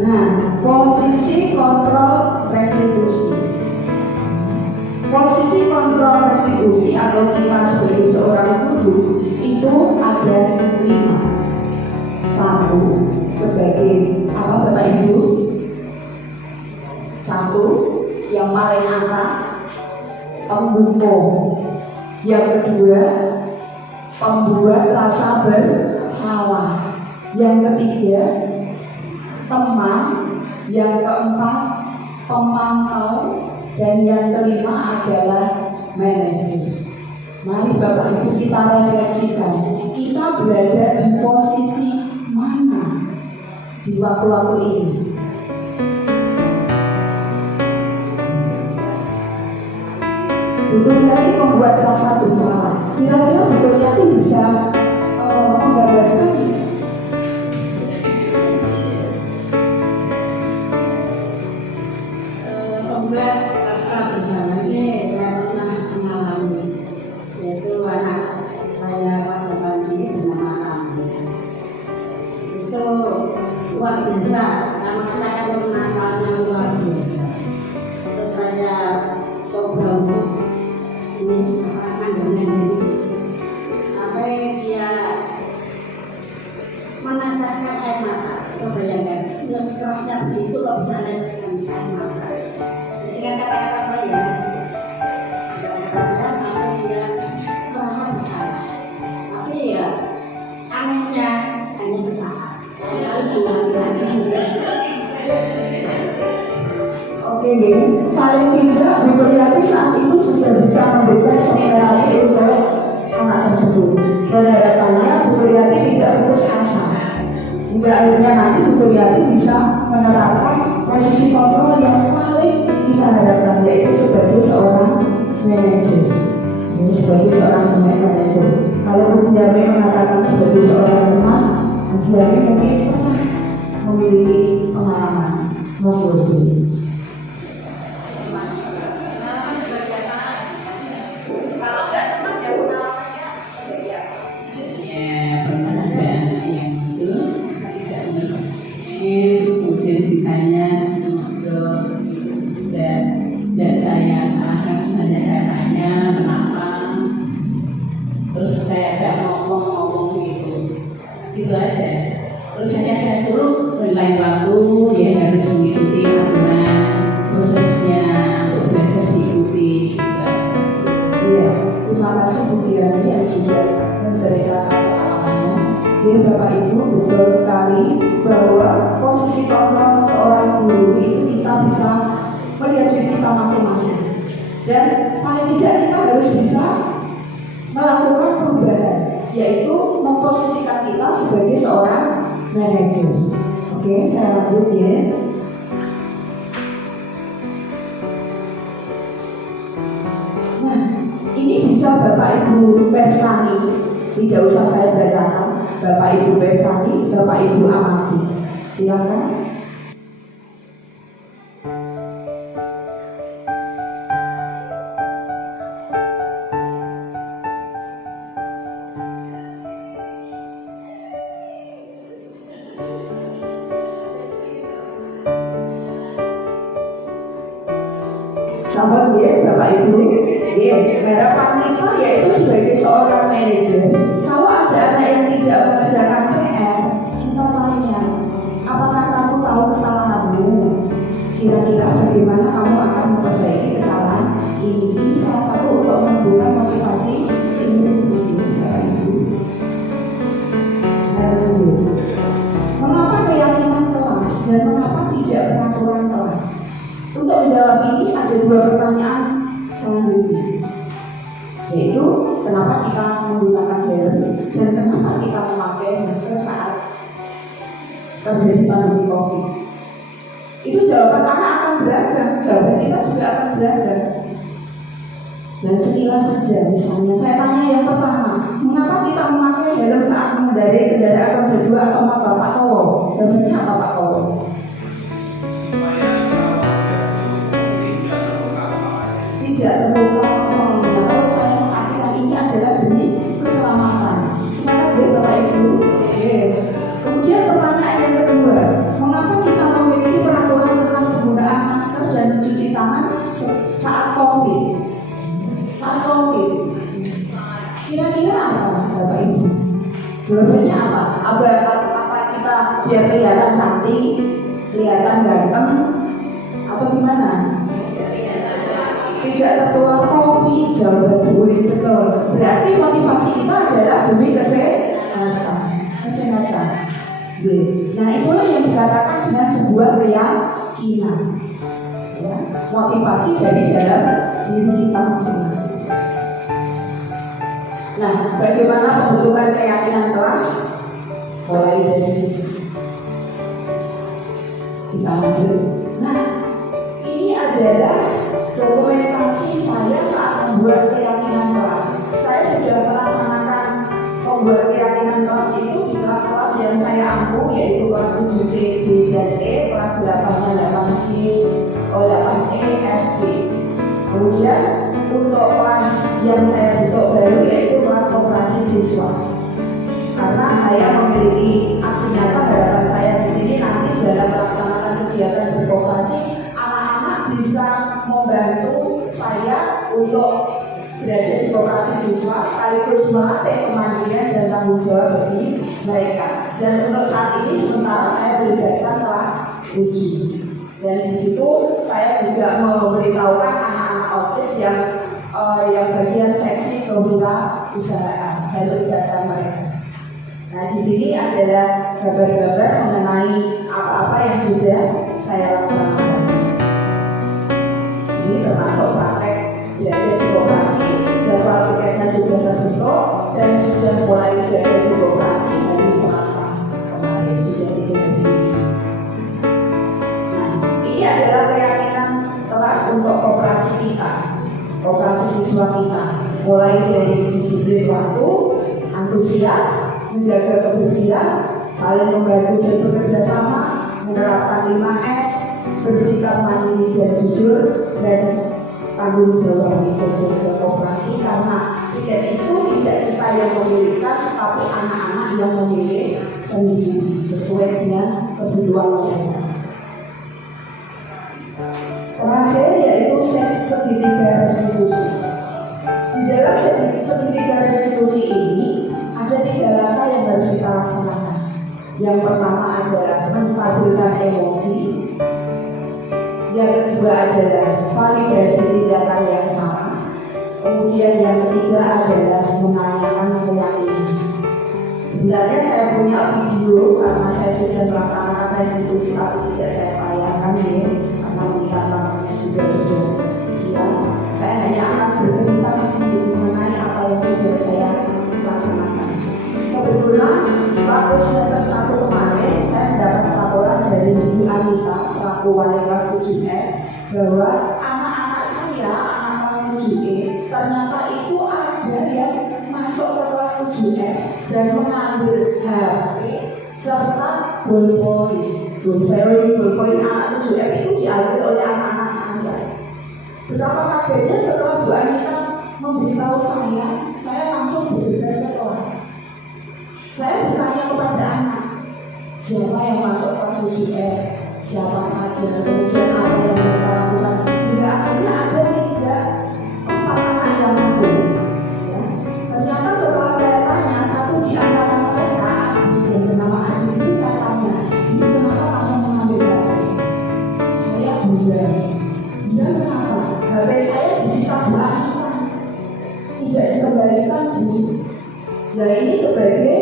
Nah, posisi kontrol restitusi. Posisi kontrol restitusi atau kita sebagai seorang guru itu ada 5. 1 sebagai apa, Bapak Ibu? 1 yang paling atas, pembunuh. Yang kedua, pembuat rasa bersalah. Yang ketiga, teman. Yang keempat, pemantau. Dan yang kelima adalah manajer. Mari Bapak Ibu kita refleksikan, kita berada di posisi mana di waktu-waktu ini. Bu Turyati membuat rasa bersalah. Kira-kira Bu Turyati bisa menggambarkan Membuat rasa bersalah ini saya pernah mengalami, yaitu anak saya kelas 8 ini bernama Ramzi. Itu luar biasa, saya menakalnya luar biasa. Terus saya coba untuk ini sampai dia meneteskan air mata. Coba bayangkan, yang kerasnya begitu kok bisa meneteskan air mata. Dengan kata-kata saya sampai dia merasa bersalah. Tapi ya anehnya hanya sesaat. Oke, paling tidak Bu Turyati saat itu sudah bisa memberikan sosialisasi untuk anak tersebut. Dan harapannya Bu Turyati tidak putus asa. Hingga akhirnya nanti Bu Turyati bisa menerapkan posisi kontrol yang paling kita harapkan, yaitu sebagai seorang manajer. Jadi sebagai seorang manajer. Kalau Bu Diami mengatakan sebagai seorang teman, Bu Diami mungkin pernah memiliki pengalaman membodohi. Kemudian ditanya dan saya salahkan, hanya saya tanya kenapa, terus saya ajak ngomong gitu aja. Terus saya suruh lain waktu ya harus mengikuti aturan prosesnya untuk belajar diikuti gitu aja. Iya, terima kasih Bu Diani yang sudah menceritakan pengalamannya. Dia Bapak Ibu betul sekali bahwa posisi kontrol seorang guru itu kita bisa melihat diri kita masing-masing. Dan paling tidak kita harus bisa melakukan perubahan, yaitu memposisikan kita sebagai seorang manajer. Oke, saya lanjut ya. Nah, ini bisa Bapak Ibu persani Tidak usah saya bacakan, Bapak Ibu Bersani, Bapak Ibu amati. Silakan. Sahabat ya, Bapak Ibu, ya, harapan kita yaitu sebagai seorang manajer. Kalau ada anak yang tidak mengerjakan PR, kita tanya, apakah kamu tahu kesalahanmu? Kira-kira bagaimana kamu akan memperbaiki kesalahan ini? Ini salah satu untuk menumbuhkan motivasi intrinsik, Bapak Ibu. Saya lanjut. Mengapa keyakinan kelas dan mengapa tidak peraturan kelas? Untuk menjawab ini ada dua pertanyaan selanjutnya, yaitu kenapa kita menggunakan helm dan kenapa kita memakai masker saat terjadi pandemi COVID. Itu jawaban anak akan beragam, jawaban kita juga akan beragam. Dan sekilas saja, misalnya saya tanya yang pertama, mengapa kita memakai helm saat mengendarai kendaraan roda 2 atau motor, Pak Kowo? Jawabannya apa, Pak Kowo? Tidak terluka. Kalau saya mengartikan ini adalah demi keselamatan. Semangat ya Bapak Ibu. Kemudian pertanyaan yang kedua, mengapa kita memiliki peraturan tentang penggunaan masker dan mencuci tangan saat COVID? Saat COVID, kira-kira apa Bapak Ibu? Jawabannya apa? Apa kita biar kelihatan cantik, kelihatan ganteng, atau gimana? Tidak tertular COVID. Jawaban boleh betul. Berarti motivasi kita adalah demi kesehatan. Nah, itulah yang dikatakan dengan sebuah keyakinan. Ya, motivasi dari dalam diri kita masing-masing. Nah, bagaimana pembentukan keyakinan kelas? Mulai dari sini. Kita lanjut. Nah, ini adalah dokumentasi saya saat membuat keyakinan kelas. Saya sudah melaksanakan membuat keyakinan kelas itu di kelas-kelas yang saya ampuh, yaitu kelas 7C, D, dan E, kelas 8E, F, G. Kemudian untuk kelas yang saya bentuk baru yaitu kelas operasi siswa. Karena saya memiliki aksi nyata, harapan saya di sini nanti dalam melaksanakan kegiatan berkoperasi, anak-anak bisa membantu saya untuk berada di koperasi siswa sekaligus melatih kemandirian dan tanggung jawab bagi mereka. Dan untuk saat ini sementara saya melibatkan kelas 7. Dan di situ saya juga memberitahukan anak-anak OSIS yang bagian seksi kewirausahaan. Saya melibatkan mereka. Nah, di sini adalah gambar-gambar mengenai apa-apa yang sudah saya laksanakan. Ini termasuk praktek berada di koperasi, jadwal tiketnya sudah terbentuk dan sudah mulai berada di koperasi dari Selasa kemarin sudah dikenal. Nah, ini adalah keyakinan kelas untuk koperasi kita, koperasi siswa kita, mulai dari disiplin waktu, antusias, menjaga kebersihan, saling membantu dan bekerja sama, menerapkan 5S, bersikap mandiri dan jujur, dan tanggung jawab dan jaga koperasi. Karena tiket itu tidak kita yang memilihkan, tapi anak-anak yang memilih sendiri sesuai dengan kebutuhan mereka. Terakhir yaitu segitiga restitusi. Di dalam segitiga restitusi ini ada 3 langkah yang harus kita laksanakan. Yang pertama adalah menstabilkan emosi. Yang kedua adalah validasi tindakan yang sama. Kemudian yang ketiga adalah menanyakan keyakinan. Sebenarnya saya punya video karena saya sudah melaksanakan restitusi tapi tidak saya tayangkan ya, karena melihat waktunya juga sudah siang. Saya hanya akan bercerita sedikit mengenai apa yang sudah saya laksanakan. Kebetulan waktu semester 1 kemarin saya mendapat laporan dari Ibu Anita selaku wali kelas 7E bahwa anak-anak saya, anak kelas 7E ternyata itu ada yang masuk ke kelas 7 7F dan mengambil HP serta ballpoint anak 7F itu diambil oleh anak-anak saya. Betapa kagetnya setelah Bu Anita memberitahu saya langsung bergegas ke kelas. Saya bertanya kepada anak, siapa yang masuk kelas 7F, siapa saja, kemudian apa yang mereka lakukan. Hingga akhirnya ada 3-4 anak yang mampu. Ya. Ternyata setelah saya tanya, satu di antara mereka, yang bernama Adi itu saya tanya, ini kenapa kamu mengambil HP? Saya bilang, dia kenapa? HP saya disita Bu Anita, tidak dikembalikan Bu. Ya ini sebagai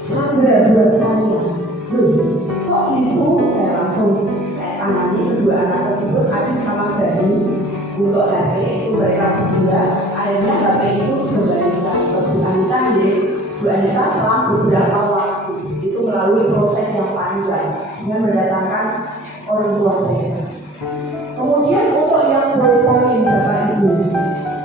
sandra buat saya. Kok itu? Saya tangani kedua anak tersebut, adik sama Dani, untuk HP itu mereka berdua. Akhirnya HP itu dikembalikan ke Bu Anita. Bu Anita setelah beberapa waktu itu melalui proses yang panjang dengan mendatangkan orang tua mereka. Kemudian untuk yang ballpoint Bapak Ibu,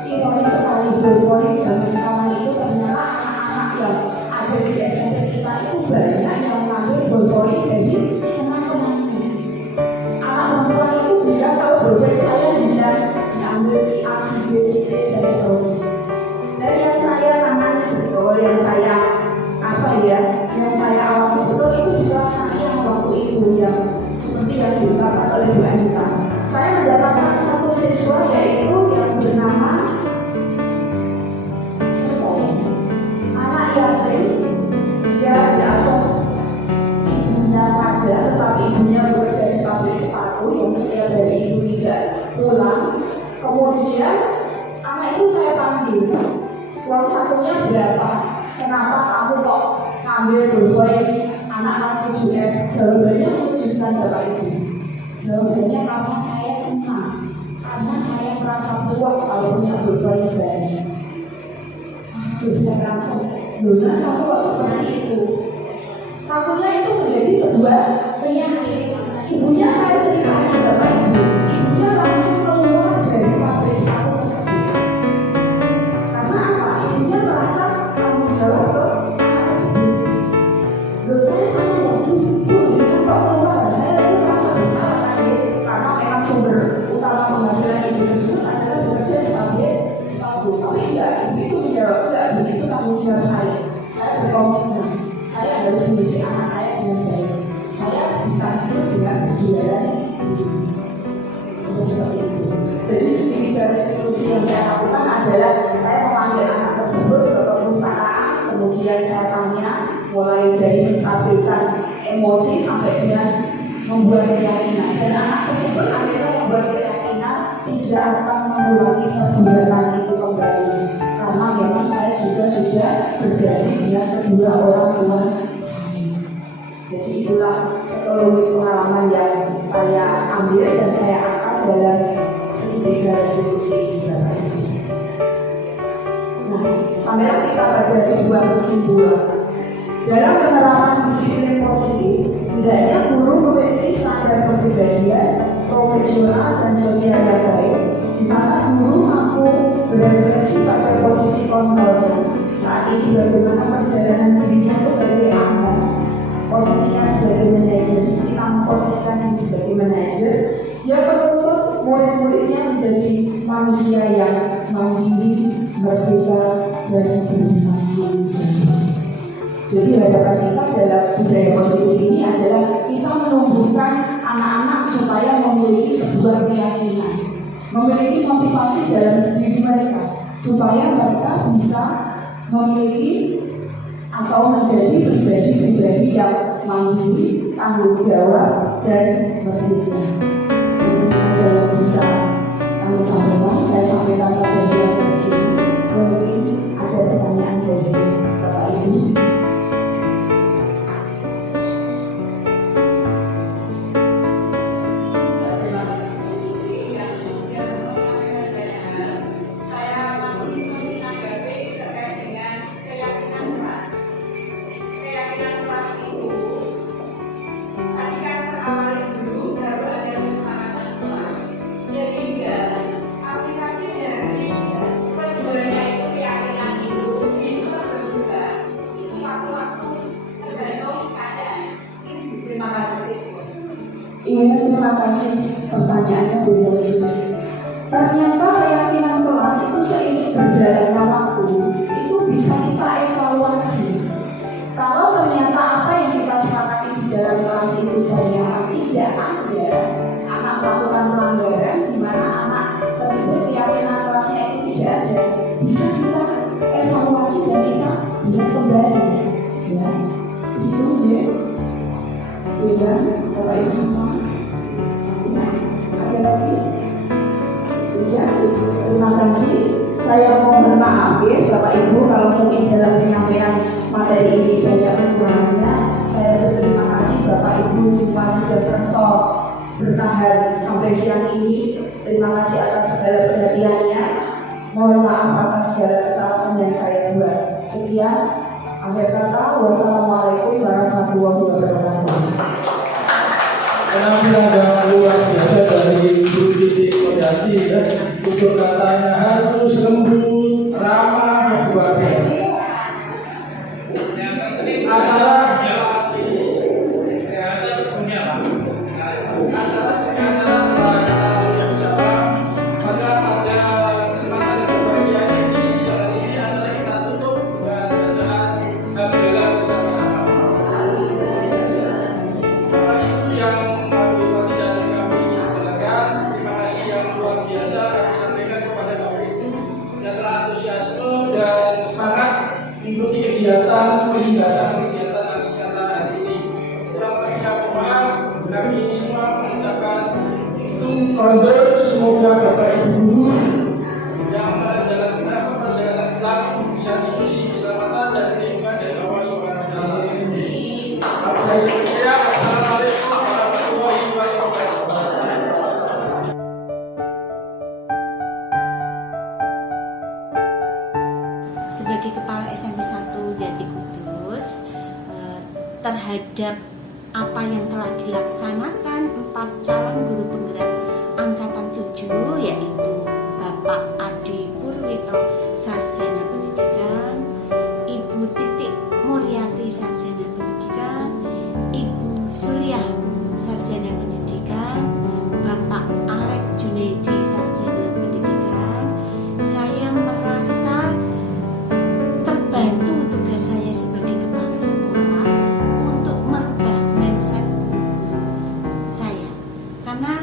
ironis sekali ballpoint zaman sekarang itu ternyata anak-anak yang ada di SMP kita itu banyak yang mengambil ballpoint dari teman-temannya. Anak perempuan itu bilang kalau ballpoint saya diambil si A, si B, si C dan seterusnya. Dan yang saya tangani betul, yang saya awasi betul itu di kelas saya waktu itu yang seperti yang diungkapkan oleh Bu Anita. Saya mendapatkan satu siswa yaitu yang bernama anak yatim. Dia diasuh ibunya saja, tetapi ibunya bekerja di pabrik sepatu yang setiap dari itu tidak pulang. Kemudian anak itu saya panggil, uang sakunya berapa? Kenapa kamu kok ngambil ballpoint anak kelas 7F? Jawabannya mengejutkan Bapak Ibu. Jawabannya karena saya senang, karena saya merasa puas kalau punya ballpoint banyak. Bisa langsung, Luna kamu kok seperti itu? Takutnya itu menjadi sebuah penyakit. Ibunya saya ceritanya Bapak Ibu, ibunya langsung keluar dari pabrik sepatu tersebut. Karena apa? Ibunya merasa tanggung jawab ke anak tersebut. Loh saya tanya, Bu, ibunya kok keluar? Saya itu merasa bersalah karena memang sumber utama penghasilan ibu tersebut adalah bekerja di pabrik sepatu. Tapi enggak, ibu itu menjawab, enggak, begitu tanggung jawab saya. Saya berkomitmen, saya harus mendidik anak saya dengan baik. Saya bisa hidup dengan berjualan seperti itu. Jadi sedikit dari institusi yang saya lakukan adalah saya memanggil anak tersebut ke perpustakaan, kemudian saya tanya mulai dari menstabilkan emosi sampai dengan membuat keyakinan. Dan anak tersebut akhirnya membuat keyakinan tidak akan mengulangi perbuatan itu kembali. Karena memang saya juga sudah berjanji dengan kedua orang tua saya. Jadi itulah sekelumit pengalaman yang saya ambil dan saya angkat dalam segitiga restitusi ini. Nah, sampailah kita pada sebuah kesimpulan. Dalam penerapan disiplin positif, hendaknya guru memiliki standar kepribadian, profesional dan sosial yang baik, di mana guru mampu berefleksi pada posisi kontrolnya saat ini bagaimana perjalanan dirinya sebagai anak, posisinya sebagai manajer. Kita memposisikan ini sebagai manajer, dia menuntut murid-muridnya menjadi manusia yang mandiri, merdeka, dan bertanggung jawab. Jadi harapan kita dalam budaya positif ini adalah kita menumbuhkan anak-anak supaya memiliki sebuah keyakinan, memiliki motivasi dalam diri mereka, supaya mereka bisa memiliki atau menjadi pribadi-pribadi yang mandiri, tanggung jawab, dan merdeka. Itu saja yang bisa kami sampaikan. Saya sampaikan pada siang ini. Mungkin ada pertanyaan dari Bapak Ibu. Keyakinan kelas itu tadi kan awalnya dulu berapa Iya, terima kasih. Pertanyaannya Bu Yesus. Ternyata keyakinan kelas itu seiring berjalannya waktu itu bisa kita evaluasi. Kalau ternyata apa yang kita sepakati di dalam kelas itu ternyata tidak ada anak melakukan pelanggaran, di mana anak tersebut keyakinan kelasnya itu tidak ada, bisa kita evaluasi dan kita lihat kembali, ya. Begitu ya. Iya, Bapak Ibu semua. Ya, ada lagi? Sudah, terima kasih. Saya mohon maaf ya Bapak Ibu kalau mungkin dalam penyampaian materi ini banyak kekurangannya. Saya berterima kasih Bapak Ibu semua sudah bertahan sampai siang ini. Terima kasih atas segala perhatiannya. Mohon maaf atas segala kesalahan yang saya buat. Sekian. Akhir kata, wassalamualaikum warahmatullahi wabarakatuh. Penampilan luar biasa dari Ibu Titi Kodati ya. Tutur katanya halus, lembut, ramah, luar biasa. Kegiatan aksinyata hari ini. Kurang lebihnya mohon kami semua mengucapkan further semoga Bapak Ibu guru yang menjalankan perjalanan pulang bisa diberi keselamatan dan lindungan dari Allah Subhanahu wa taala. Assalamualaikum warahmatullahi wabarakatuh. Sebagai Kepala SMP 1 Jati Kudus, terhadap apa yang telah dilaksanakan 4 calon guru penggerak angkatan 7, yaitu Bapak Adi Purwito, Sarjana Pendidikan, Ibu Titik Muryati, Sarjana Pendidikan, Ibu Suliah, Sarjana Pendidikan, Bapak Alek Junaidi, Sarjana Pendidikan. Saya merasa terbantu tugas saya sebagai kepala sekolah untuk merubah mindset guru saya, karena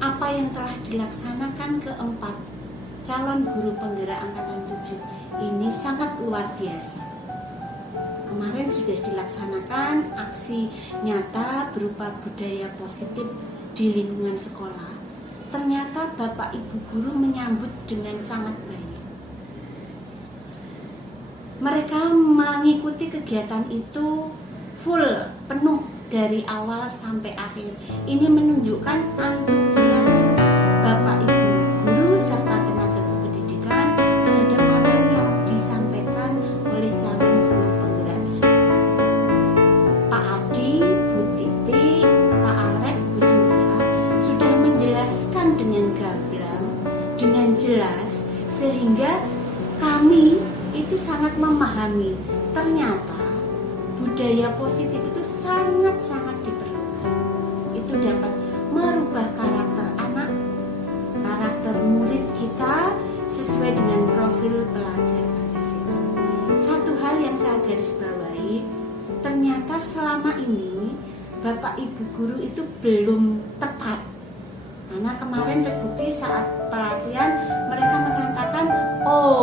apa yang telah dilaksanakan keempat calon guru penggerak angkatan 7 ini sangat luar biasa. Kemarin sudah dilaksanakan aksi nyata berupa budaya positif di lingkungan sekolah. Ternyata Bapak Ibu guru menyambut dengan sangat baik. Mereka mengikuti kegiatan itu full, penuh dari awal sampai akhir. Ini menunjukkan antusias Bapak Ibu guru serta tenaga kependidikan terhadap materi yang disampaikan oleh calon guru penggerak tersebut. Pak Adi, Bu Titi, Pak Alek, Bu Surya sudah menjelaskan dengan gamblang, dengan jelas, sehingga kami itu sangat memahami ternyata budaya positif itu sangat-sangat diperlukan. Itu dapat merubah karakter anak, karakter murid kita sesuai dengan profil pelajar Pancasila. Satu hal yang saya garis bawahi, ternyata selama ini Bapak Ibu guru itu belum tepat. Karena kemarin terbukti saat pelatihan mereka mengatakan,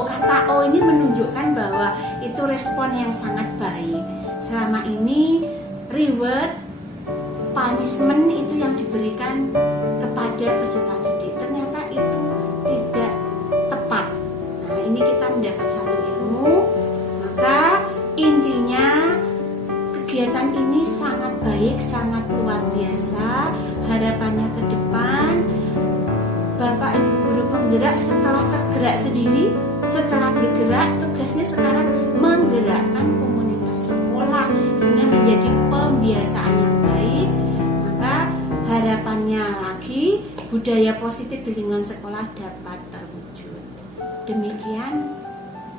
kata O ini menunjukkan bahwa itu respon yang sangat baik. Selama ini reward, punishment itu yang diberikan kepada peserta didik. Ternyata itu tidak tepat. Nah, ini kita mendapat satu ilmu. Maka intinya kegiatan ini sangat baik, sangat luar biasa. Harapannya ke depan Bapak Ibu guru penggerak setelah tergerak sendiri, setelah bergerak, tugasnya sekarang menggerakkan komunitas sekolah sehingga menjadi pembiasaan yang baik. Maka harapannya lagi budaya positif di lingkungan sekolah dapat terwujud. Demikian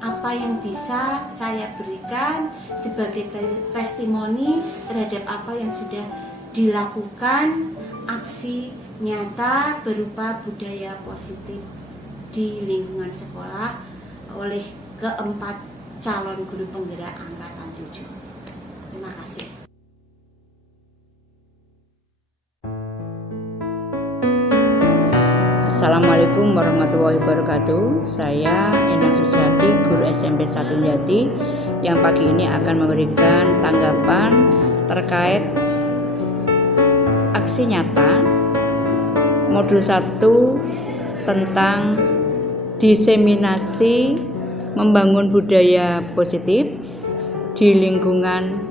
apa yang bisa saya berikan sebagai testimoni terhadap apa yang sudah dilakukan nyata berupa budaya positif di lingkungan sekolah oleh keempat calon guru penggerak angkatan 7. Terima kasih. Assalamualaikum warahmatullahi wabarakatuh. Saya Endang Suciati, guru SMP 1 Jati, yang pagi ini akan memberikan tanggapan terkait aksi nyata modul 1 tentang diseminasi membangun budaya positif di lingkungan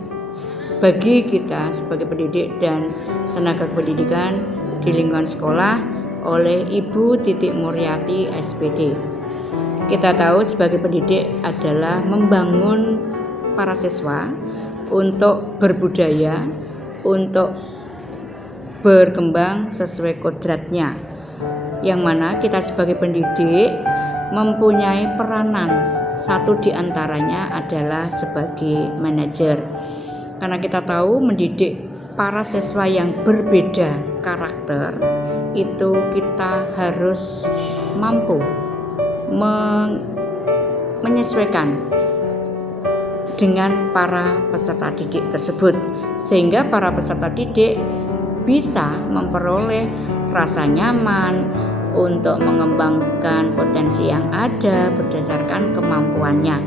bagi kita sebagai pendidik dan tenaga pendidikan di lingkungan sekolah oleh Ibu Titik Muryati SPD. Kita tahu sebagai pendidik adalah membangun para siswa untuk berbudaya, untuk berkembang sesuai kodratnya, yang mana kita sebagai pendidik mempunyai peranan. Satu di antaranya adalah sebagai manajer, karena kita tahu mendidik para siswa yang berbeda karakter itu kita harus mampu menyesuaikan dengan para peserta didik tersebut, sehingga para peserta didik bisa memperoleh rasa nyaman untuk mengembangkan potensi yang ada berdasarkan kemampuannya,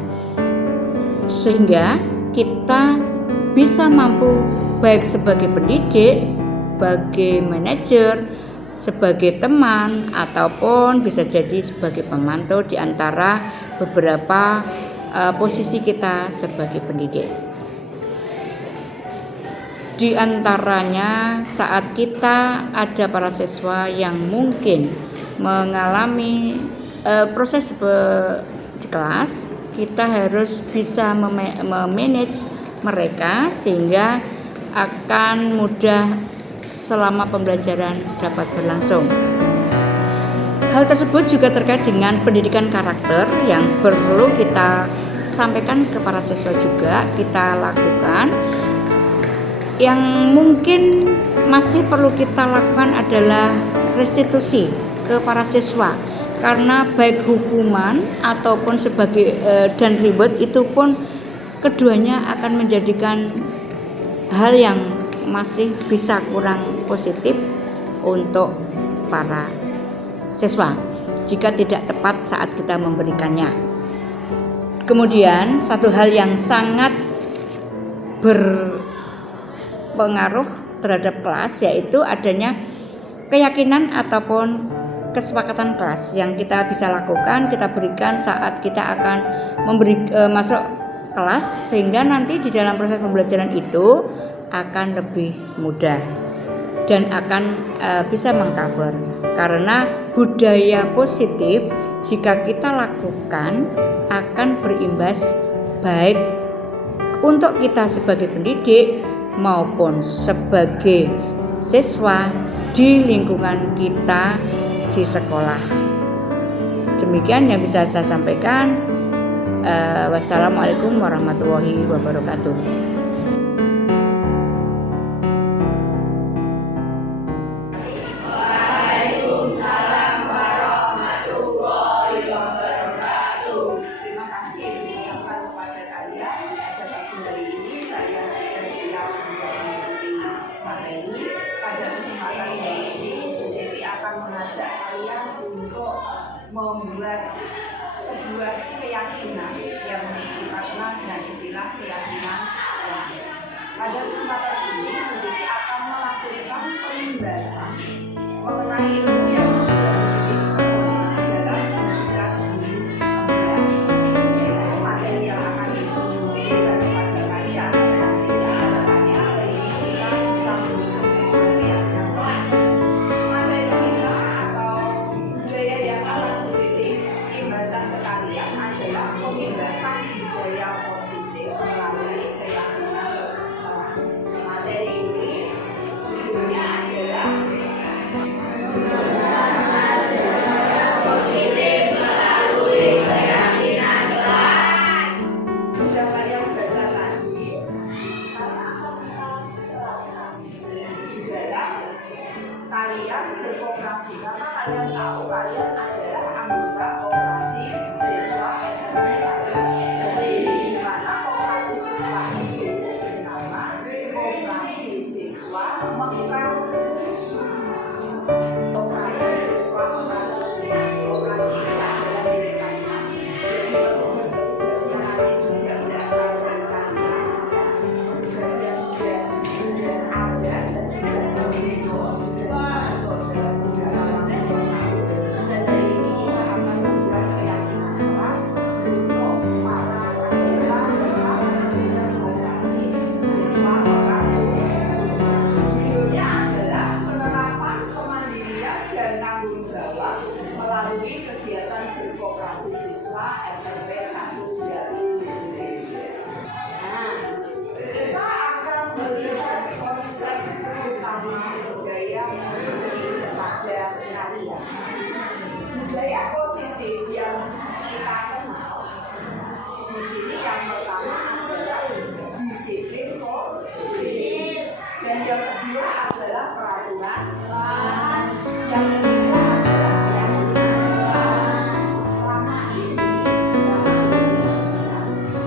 sehingga kita bisa mampu baik sebagai pendidik, sebagai manajer, sebagai teman, ataupun bisa jadi sebagai pemantau di antara beberapa posisi kita sebagai pendidik. Di antaranya saat kita ada para siswa yang mungkin mengalami proses di kelas, kita harus bisa memanage mereka sehingga akan mudah selama pembelajaran dapat berlangsung. Hal tersebut juga terkait dengan pendidikan karakter yang perlu kita sampaikan ke para siswa juga kita lakukan. Yang mungkin masih perlu kita lakukan adalah restitusi ke para siswa, karena baik hukuman ataupun sebagai dan reward itu pun keduanya akan menjadikan hal yang masih bisa kurang positif untuk para siswa jika tidak tepat saat kita memberikannya. Kemudian satu hal yang sangat berpengaruh terhadap kelas yaitu adanya keyakinan ataupun kesepakatan kelas yang kita bisa lakukan, kita berikan saat kita akan masuk kelas, sehingga nanti di dalam proses pembelajaran itu akan lebih mudah dan akan bisa mengcover, karena budaya positif jika kita lakukan akan berimbas baik untuk kita sebagai pendidik maupun sebagai siswa di lingkungan kita di sekolah. Demikian yang bisa saya sampaikan. Wassalamualaikum warahmatullahi wabarakatuh. Terima kasih diucapkan kepada kalian. Pada pagi hari ini saya sudah siap untuk mengikuti materi. Pada kesempatan hari ini, Bu Titi akan mengajak kalian untuk membuat sebuah keyakinan yang memiliki makna dan istilah keyakinan kelas. Pada kesempatan ini, Bu Titi akan melakukan perimbasan mengenai ilmu yang sudah diberikan dalam pendidikan guru penggerak. Materi yang akan diberikan kepada kalian harapannya hari ini kita bisa mengusung sebuah keyakinan kelas. Materi kita atau budaya yang akan Bu Titi imbaskan ke kalian adalah pemimbasan budaya positif melalui keyakinan kelas. Materi ini judulnya adalah kalian berkoperasi karena kalian tahu kalian adalah anggota koperasi siswa SMP 1 di mana koperasi siswa itu bernama Koperasi Siswa Mekar Dusun. Koperasi Siswa Mekar Dusun. Koperasi ini adalah milik kalian. Jadi petugas-petugasnya nanti juga berdasarkan kalian. Petugasnya sudah ada dan sudah terbentuk, sudah dibentuk dalam pengalaman dan dari ini kita akan membahas keyakinan kelas untuk para petugas koperasi siswa Mekar Dusun. Judulnya adalah penerapan kemandirian dan tanggung jawab melalui kegiatan berkoperasi siswa SMP 1 dari Indonesia. Nah, kita akan melihat konsep utama budaya positif pada kalian. Budaya positif yang kita kenal di sini yang pertama adalah disiplin positif dan yang kedua adalah peraturan kelas, yang ketiga adalah keyakinan kelas. Selama ini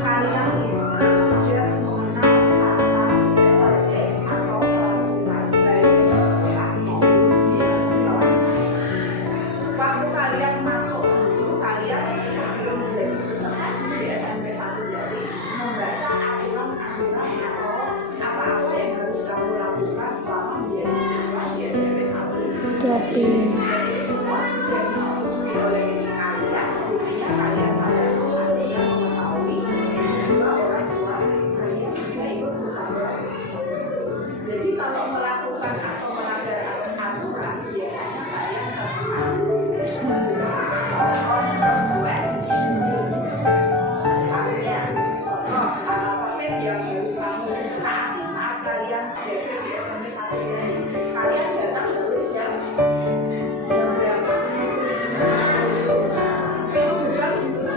kalian itu sudah mengenal kata tertib atau peraturan baik sekolah maupun di kelas. Waktu kalian masuk dulu, kalian sebelum menjadi peserta di SMP 1 jadi membaca aturan-aturan atau apa-apa yang harus kamu lakukan selama menjadi siswa di SMP 1. Jadi Dan itu semua sudah disetujui oleh kalian. Buktinya kalian pada hari yang mengetahui dua orang tua kalian juga ikut bertanggung. Jadi kalau melakukan atau melanggar aturan, biasanya kalian terkena konsekuensi. Misalnya, contoh tertib yang harus kamu taati saat kalian berada di SMP 1 ini. Kalian datang harus jam berapa? Itu bukan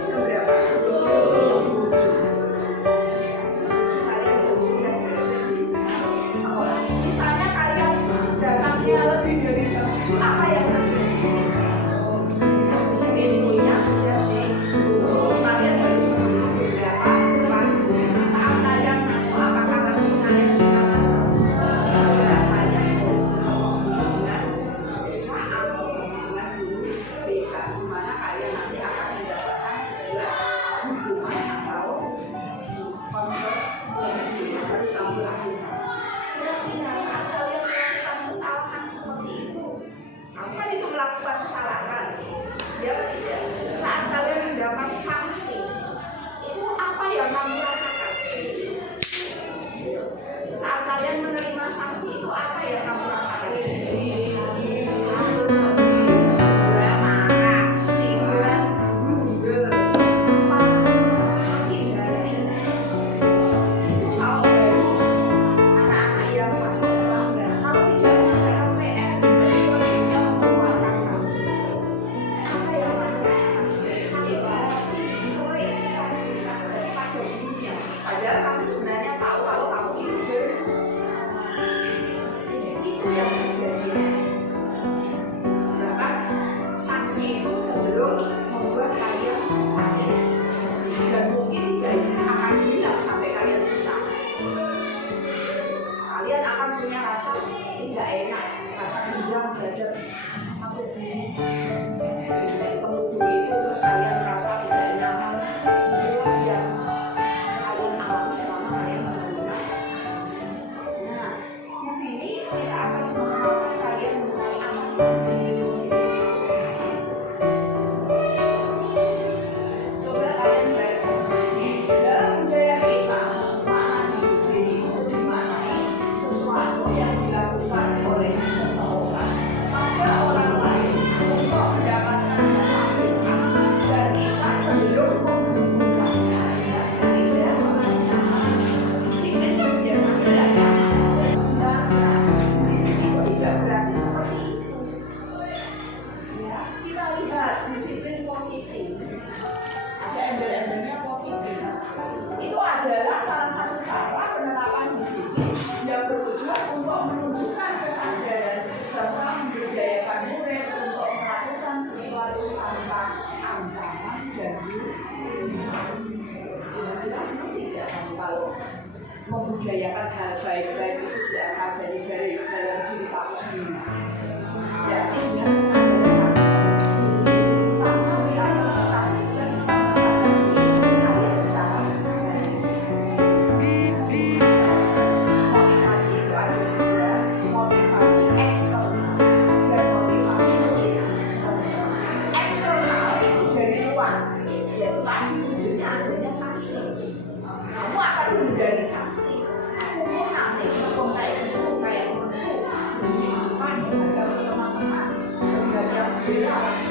jam berapa? Kalian harus sudah berada di sekolah. Misalnya kalian datangnya lebih dari jam 7, apa yang terjadi? Intinya sudah kalian harus menunggu beberapa waktu. Saat kalian masuk, apakah langsung kalian bisa masuk? Kalian harus berhubungan dengan siswa atau dengan guru BK, di mana kalian nanti akan mendapatkan sebuah hukuman atau konsekuensi yang harus kamu lakukan. Kira-kira saat kalian melakukan kesalahan seperti itu, apa itu melakukan kesalahan? Ya tidak. Saat kalian mendapat sanksi, itu apa yang kamu rasakan? Saat kalian menerima sanksi, itu apa yang kamu rasakan? Satu, sedih, dua, marah, tiga, gundul, empat, sakit hati. Itu kalau baru anak-anak yang masuk bangga. Kalau tidak menyelesaikan PR, dari gurunya mengeluarkan kamu. Apa yang kamu rasakan? Sakit hati, sering, bisa pada gurunya. Padahal kamu sebenarnya tahu kalau kamu itu bersalah. Itu yang terjadi. Bahkan sanksi itu cenderung membuat kalian sakit dan mungkin tidak akan hilang sampai kalian bisa. Kalian akan punya rasa tidak enak, rasa bimbang belajar sampai penuh itu, terus kalian merasa tidak nyaman. Itulah yang kalian alami selama kalian melakukan sanksi. Nah, di sini kita akan mengenalkan kalian mengenai apa sanksi positif. Coba kalian baca dalam budaya kita, mana disiplin itu dimaknai sesuatu yang dilakukan oleh seseorang pada orang lain untuk mendapatkan kelanjutan, dan kita cenderung menghubungkannya dengan tidak nyaman. Disiplin itu biasa tidak nyaman. Sebenarnya disiplin itu tidak berarti seperti itu. membudayakan murid untuk melakukan sesuatu tanpa ancaman dan kita senang tidak kalau membudayakan hal baik-baik itu berasal dari dalam diri kamu sendiri. Berarti dengan kesadaran kamu sendiri, maka kamu sudah bisa melakukan karya secara motivasi itu ada dua, motivasi eksternal dan motivasi internal. Eksternal itu dari luar, yaitu tadi wujudnya adanya sanksi. Kamu akan menghindari sanksi. Aku mau nanti hukum kayak gitu, kayak menurutku jadi depan ada teman-teman berbagai beda aku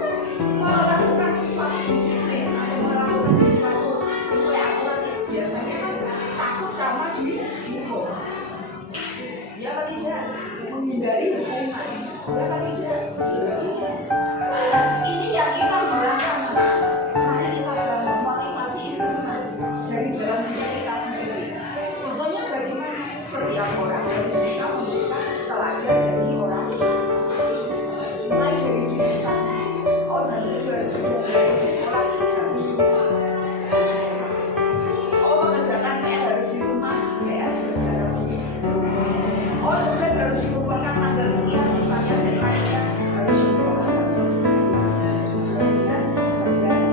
kan melakukan sesuatu disiplin atau melakukan sesuatu sesuai aturan itu biasanya kan takut karena dihukum. Ya apa tidak? Menghindari hukuman. Ya apa tidak? Ini yang kita gunakan. Mari kita bangun motivasi internal dari dalam diri kita sendiri. Contohnya bagaimana setiap orang harus bisa memberikan teladan dari orang lain. Mulai dari diri kita sendiri. Oh, jam 7 harus di sekolah, jam 7 harus sampai di sini. Oh, mengerjakan PR harus di rumah, PR dikerjakan di rumah. Oh, tugas harus dikumpulkan tanggal sekian, misalnya dari panitia harus dikumpulkan sesuai dengan kerjaan.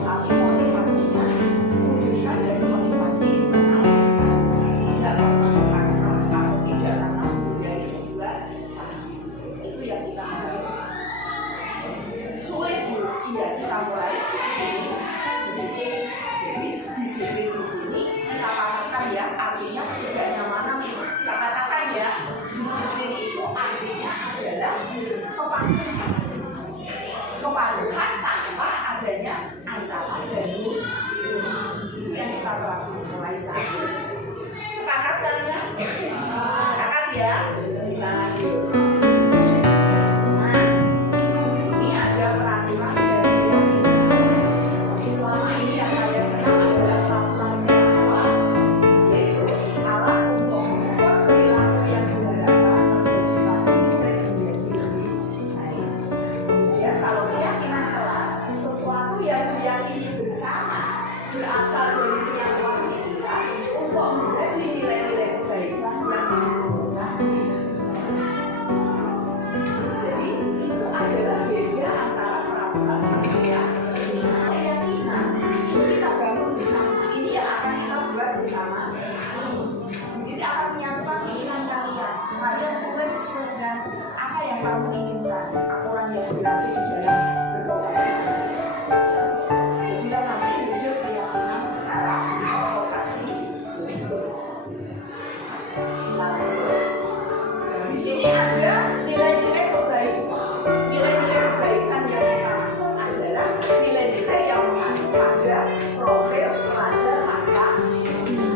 Tapi motivasinya wujudkan dari motivasi internal. Tidak karena memaksa atau tidak karena dari sebuah sanksi. Itu yang kita mulai. Sulit Bu, iya kita mulai sedikit. Jadi disiplin di sini kita katakan ya, artinya tidak nyamanan itu kita katakan ya, disiplin itu artinya adalah kepatuhan. Kepatuhan tanpa adanya ancaman dan hukuman. Itu yang kita lakukan mulai saat ini. Sepakat kalian? Sepakat ya? Kita lanjut. Nah, ini ada peraturan dari kelas. Selama ini yang kalian kenal adalah peraturan kelas, yaitu alat untuk mengukur perilaku yang diharapkan menjadikan murid menjadi lebih baik. Kemudian kalau keyakinan kelas, sesuatu yang diyakini bersama berasal dari pengetahuan kita untuk menjadi nilai-nilai kebaikan yang dibutuhkan. Jadi itu adalah beda antara peraturan dan keyakinan. Itu kita bangun bersama. Ini yang akan kita buat bersama. Jadi akan menyatukan keinginan kalian. Kalian tulis sesuai dengan apa yang kamu inginkan. Aturan yang berlaku di dalam berkomunikasi. Jadilah nanti wujud keyakinan atas provokasi sesuai. Di sini ada nilai-nilai kebaikan. Nilai-nilai kebaikan yang kita maksud adalah nilai-nilai yang mengacu pada profil pelajar Pancasila.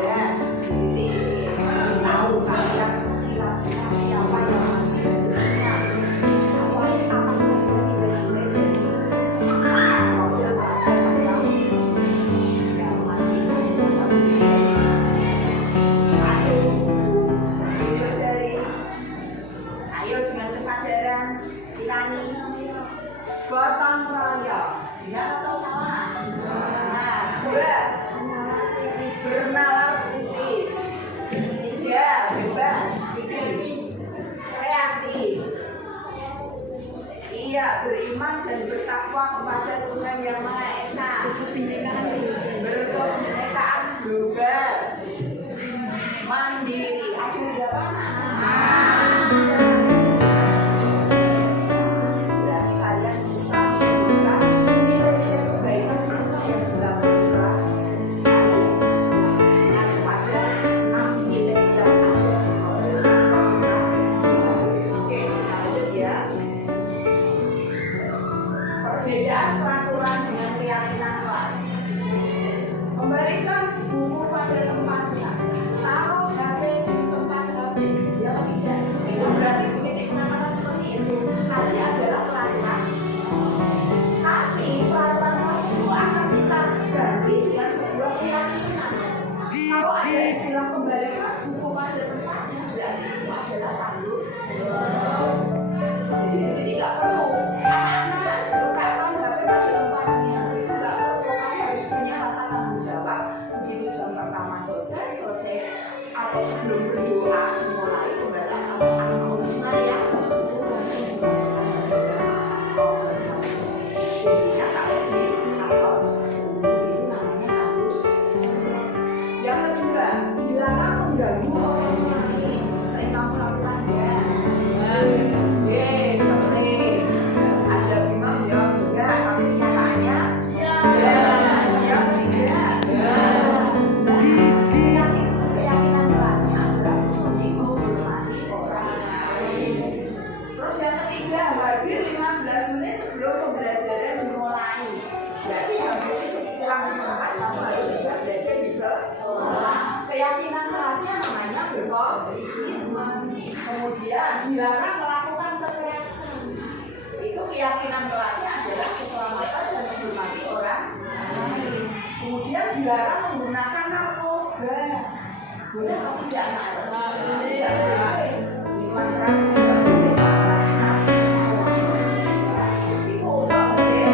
Dan ingin tahu kalian kira-kira siapa yang masih beriman, apa saja nilai-nilai dari profil pelajar Pancasila yang masih menjadi ayo dengan kesadaran tirani gotong royong, benar atau salah? Nah, dua bernalar kritis, tiga bebas kreatif, iya beriman dan bertakwa kepada Tuhan Yang Maha Esa, berkebinekaan global, mandiri, adil dan berarti kalian bisa menggunakan nilai-nilai kebaikan yang dalam kelas kalian mengacu pada 6 nilai yang ada. Oke, lanjut ya. Perbedaan peraturan dengan keyakinan kelas. adalah tanggung jawab. Jadi tidak perlu anak-anak letakkan HP pada tempatnya, itu nggak perlu. Kamu harus punya rasa tanggung jawab. Begitu jam pertama selesai atau sebelum berdoa dimulai pembacaan Asmaul Husna ya, itu langsung dimasukkan ke dalam kuncinya kalau di kantor itu namanya tanggung jawab. Yang kedua, dilarang mengganggu orang lain. Sering kamu lakukan ya. Seperti ada bimbang jawab enggak, tapi kenyataannya ya. Yang ketiga, keyakinan kelasnya adalah menghormati orang lain. Terus yang ketiga, hadir 15 menit sebelum pembelajaran dimulai. Berarti jam 7 kurang seperempat kamu harus sudah berada di sekolah. Keyakinan kelasnya namanya berkomitmen. Kemudian dilarang melakukan kekerasan. Itu keyakinan kelasnya adalah keselamatan dan menghormati orang lain. Kemudian dilarang menggunakan narkoba. Boleh atau tidak anak-anak? Tidak boleh. Minuman keras tidak boleh. Itu untuk mesin.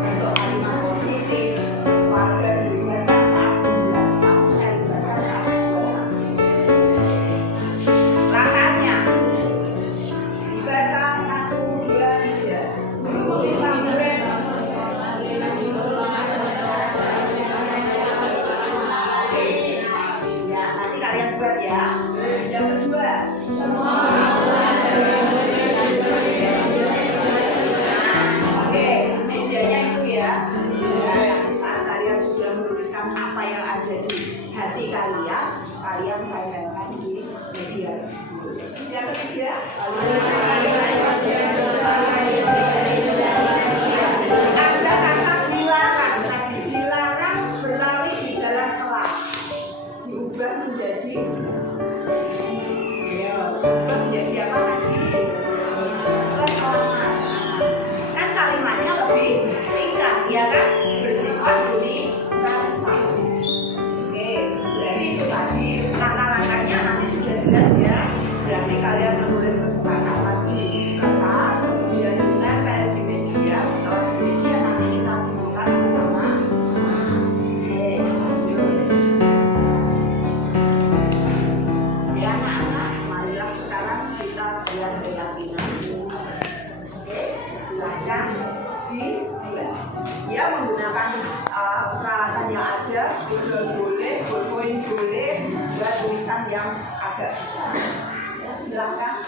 Untuk kalimat positif. Warga dilibatkan satu bulan. Kamu saya dilibatkan 1 bulan. Langkahnya dibaca 1, 2, 3. Minta murid. Ya, nanti kalian buat ya. Yang kedua, oke, medianya itu ya. Nanti saat kalian sudah menuliskan apa yang ada di hati kalian, kalian tempelkan di media tersebut. Terus yang ketiga, ada kata dilarang. Tadi dilarang berlari di dalam kelas. Diubah menjadi apa lagi? Keselamatan. Kan kalimatnya lebih singkat, ya kan? Bersifat universal. Oke, berarti itu tadi langkah-langkahnya nanti sudah jelas ya. Berarti kalian menulis kesepakatan di kertas, kemudian ditempel di media. Setelah di media nanti kita simulkan bersama. Oke, ya anak-anak, marilah sekarang kita buat keyakinan. Oke, silahkan dibuat. Ya, menggunakan peralatan yang ada, spidol boleh, ballpoint boleh, buat tulisan yang agak besar. Ya, silahkan.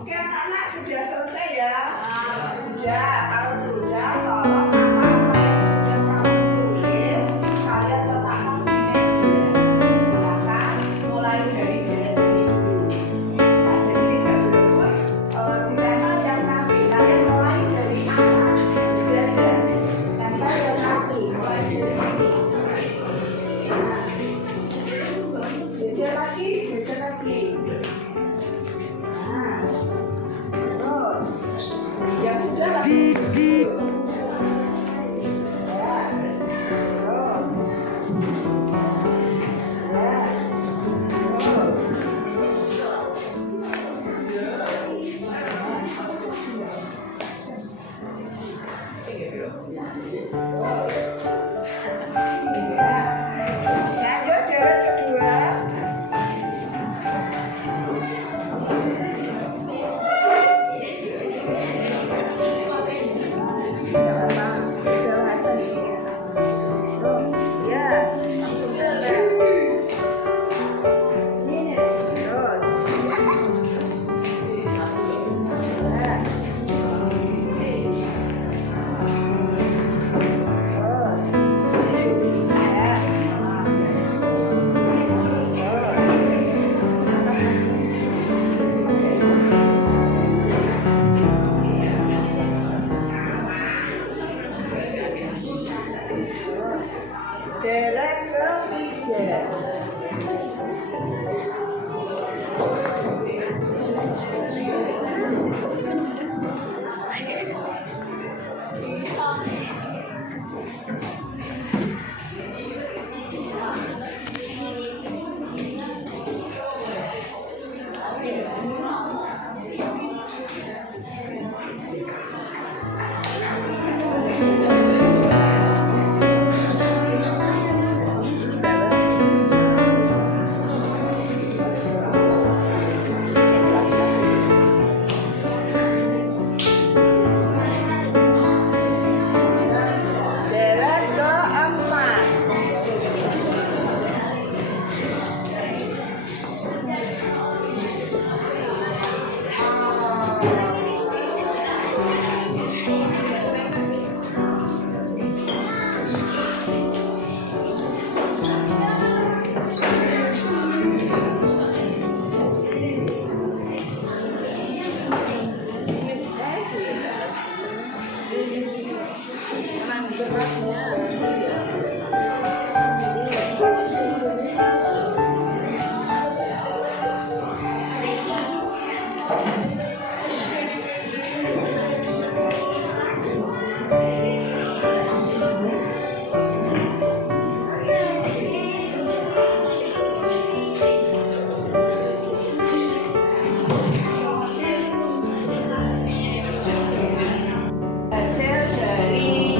Oke anak-anak, sudah selesai ya? Sudah, kalau sudah tolong apa-apa yang sudah kamu tulis kalian letakkan di meja. Silakan mulai dari bagian sini dulu. Nah, jadi tidak dulu ditempel yang rapi. Kalian mulai dari atas belajar. Tempel yang rapi, mulai dari sini. Nah, belajar lagi, belajar lagi. Nah, terus yang sudah langsung duduk. Ya, terus. Ya, terus. Lanjut deret kedua. Terus, ya, langsung deret. Terus. Ya. Deret ketiga. Hasil dari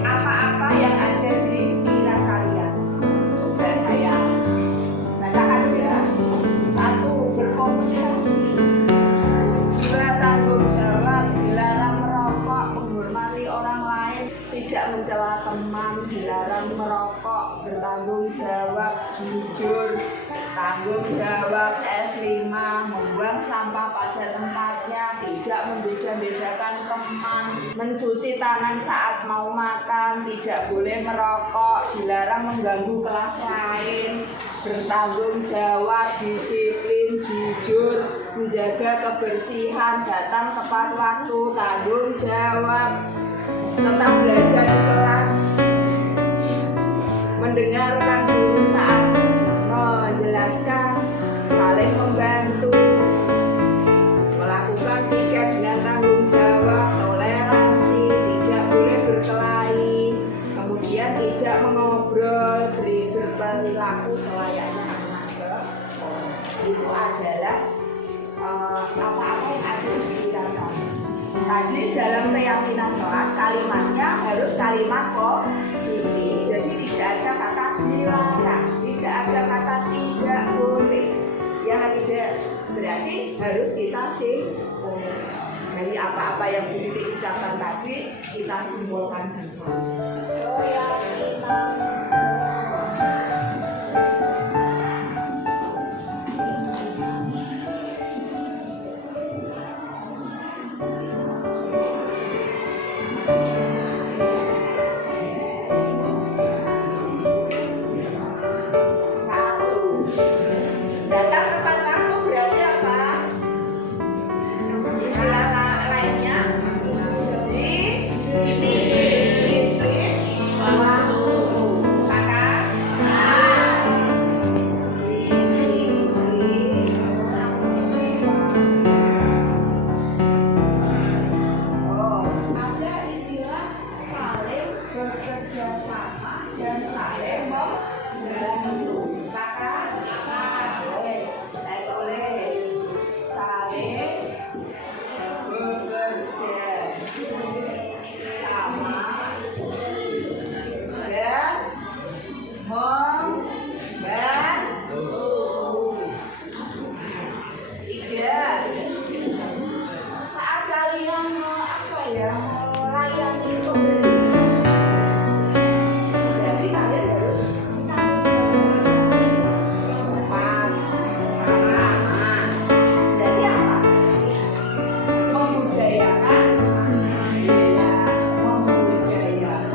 apa-apa yang ada di pikiran kalian. Coba saya bacakan ya. 1. Berkomunikasi. 2. Tanggung jawab, dilarang merokok, menghormati orang lain, tidak mencela teman, dilarang merokok, bertanggung jawab, jujur, tanggung jawab. S5. Membuang sampah pada tempatnya, tidak membeda-bedakan teman, mencuci tangan saat mau makan, tidak boleh merokok, dilarang mengganggu kelas lain, bertanggung jawab, disiplin, jujur, menjaga kebersihan, datang tepat waktu, tanggung jawab, tetap belajar di kelas, mendengarkan guru saat menjelaskan, saling membantu, melakukan tiket dengan tanggung jawab, toleransi, tidak boleh berkelahi, kemudian tidak mengobrol, berperilaku selayaknya anak sekolah. Itu adalah apa-apa yang ada di pikiran kamu. Tadi dalam keyakinan kelas kalimatnya harus kalimat positif. Jadi tidak ada kata dilarang, tidak ada kata tidak boleh. Yang tidak berarti harus kita simpulkan. Dari apa-apa yang Bu Titik ucapkan tadi kita simpulkan bersama. Keyakinan. Datang tepat waktu berarti apa? Istilah lainnya disiplin waktu. Sepakat? Disiplin. Oh, ada istilah saling bekerja sama dan saling membantu. Sepakat? Saya tulis saling bekerja sama dan membantu. 3. Saat kalian melayani pembeli, berarti kalian harus sopan, ramah. Berarti apa? Membudayakan. Membudayakan.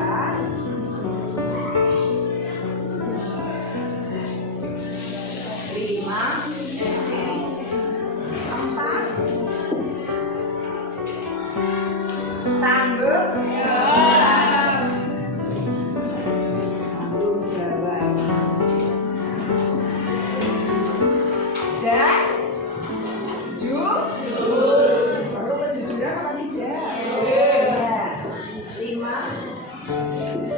5. 4. Tanggung jawab. Tanggung jawab. Dan jujur. Perlu kejujuran apa tidak? 5.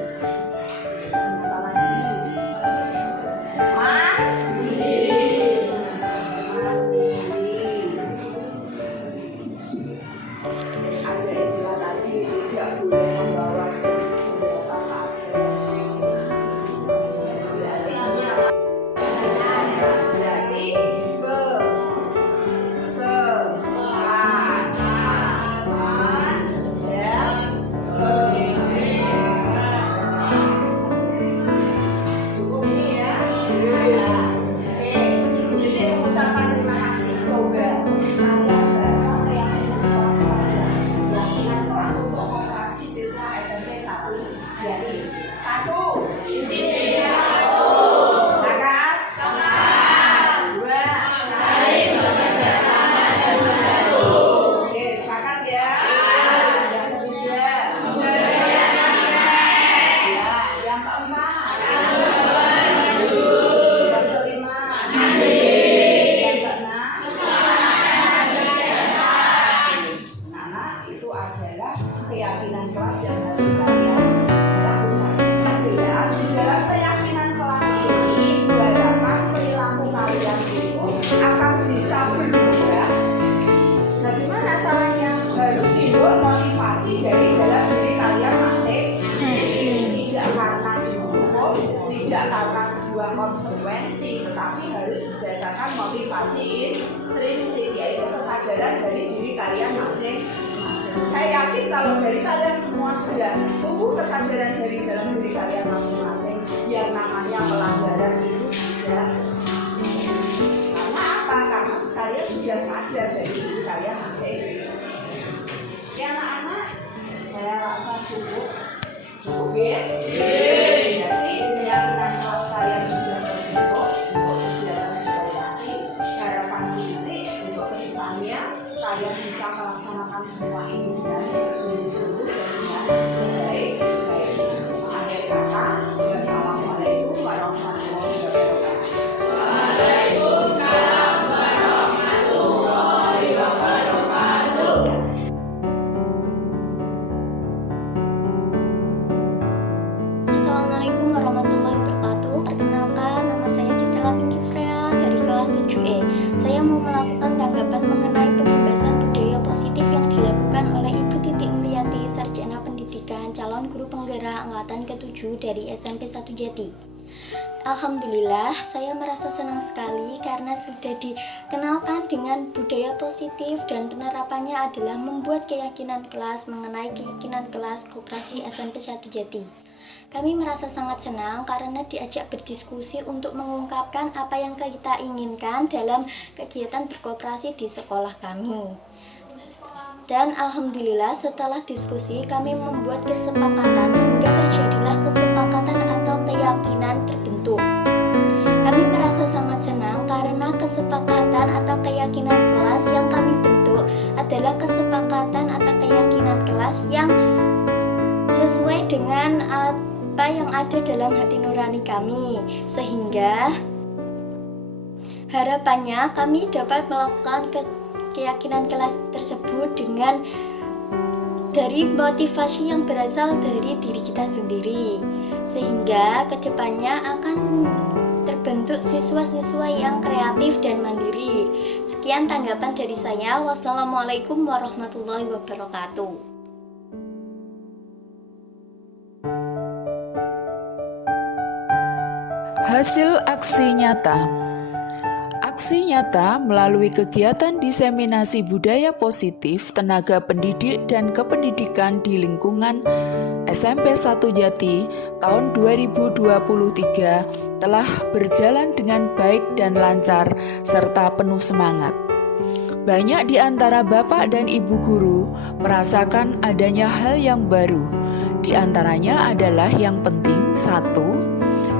yang harus kalian lakukan. Jelas di dalam keyakinan kelas ini diharapkan perilaku kalian itu akan bisa berubah. Bagaimana caranya? Harus timbul motivasi dari dalam diri kalian masing-masing, tidak karena dihukum, tidak karena sebuah konsekuensi, tetapi harus berdasarkan motivasi intrinsik, yaitu kesadaran dari diri kalian masing-masing. Saya yakin kalau dari kalian semua sudah tumbuh kesadaran dari dalam diri kalian masing-masing, yang namanya pelanggaran itu tidak. Karena apa? Karena kalian sudah sadar dari diri kalian masing-masing. Ya anak-anak, saya rasa cukup ya? Jadi keyakinan kelas kalian sudah terbentuk untuk kegiatan evaluasi. Harapan kita untuk kedepannya kalian bisa melaksanakan semua ini dengan sungguh-sungguh dan dengan sebaik-baiknya. Akhir kata, wassalamualaikum warahmatullahi wabarakatuh. Waalaikumsalam warahmatullahi wabarakatuh. Assalamualaikum warahmatullahi wabarakatuh. Perkenalkan, nama saya Gisela Pinky Freya dari kelas 7E. Saya mau melakukan tanggapan mengenai pembebasan budaya positif yang dilakukan oleh Ibu Titik Mulyati, Sarjana Pendidikan, calon guru penggerak angkatan ke-7 dari SMP 1 Jati. Alhamdulillah, saya merasa senang sekali karena sudah dikenalkan dengan budaya positif dan penerapannya adalah membuat keyakinan kelas mengenai keyakinan kelas Koperasi SMP 1 Jati. Kami merasa sangat senang karena diajak berdiskusi untuk mengungkapkan apa yang kita inginkan dalam kegiatan berkoperasi di sekolah kami. Dan alhamdulillah setelah diskusi kami membuat kesepakatan hingga terjadilah kesepakatan atau keyakinan terbentuk. Kami merasa sangat senang karena kesepakatan atau keyakinan kelas yang kami bentuk adalah kesepakatan atau keyakinan kelas yang sesuai dengan apa yang ada dalam hati nurani kami, sehingga harapannya kami dapat melakukan keyakinan kelas tersebut dengan dari motivasi yang berasal dari diri kita sendiri, sehingga kedepannya akan terbentuk siswa-siswa yang kreatif dan mandiri. Sekian tanggapan dari saya. Wassalamualaikum warahmatullahi wabarakatuh. Hasil aksi nyata. Aksi nyata melalui kegiatan diseminasi budaya positif tenaga pendidik dan kependidikan di lingkungan SMP 1 Jati tahun 2023 telah berjalan dengan baik dan lancar serta penuh semangat. Banyak di antara Bapak dan Ibu guru merasakan adanya hal yang baru. Di antaranya adalah yang penting, 1.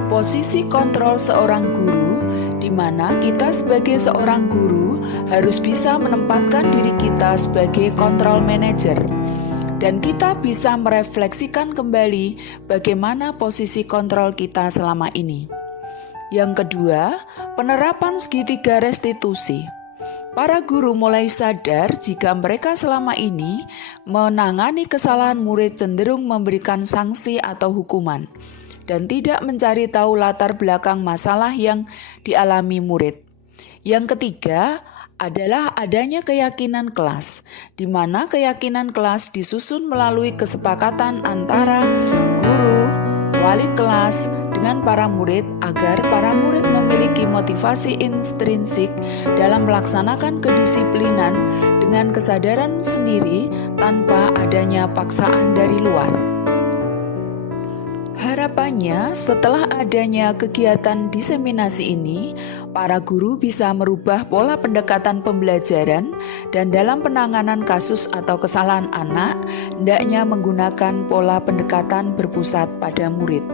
Posisi kontrol seorang guru, di mana kita sebagai seorang guru harus bisa menempatkan diri kita sebagai kontrol manager, dan kita bisa merefleksikan kembali bagaimana posisi kontrol kita selama ini. Yang kedua, penerapan segitiga restitusi. Para guru mulai sadar jika mereka selama ini menangani kesalahan murid cenderung memberikan sanksi atau hukuman, dan tidak mencari tahu latar belakang masalah yang dialami murid. Yang ketiga adalah adanya keyakinan kelas, di mana keyakinan kelas disusun melalui kesepakatan antara guru, wali kelas, dengan para murid agar para murid memiliki motivasi intrinsik dalam melaksanakan kedisiplinan dengan kesadaran sendiri tanpa adanya paksaan dari luar. Harapannya, setelah adanya kegiatan diseminasi ini, para guru bisa merubah pola pendekatan pembelajaran dan dalam penanganan kasus atau kesalahan anak, hendaknya menggunakan pola pendekatan berpusat pada murid.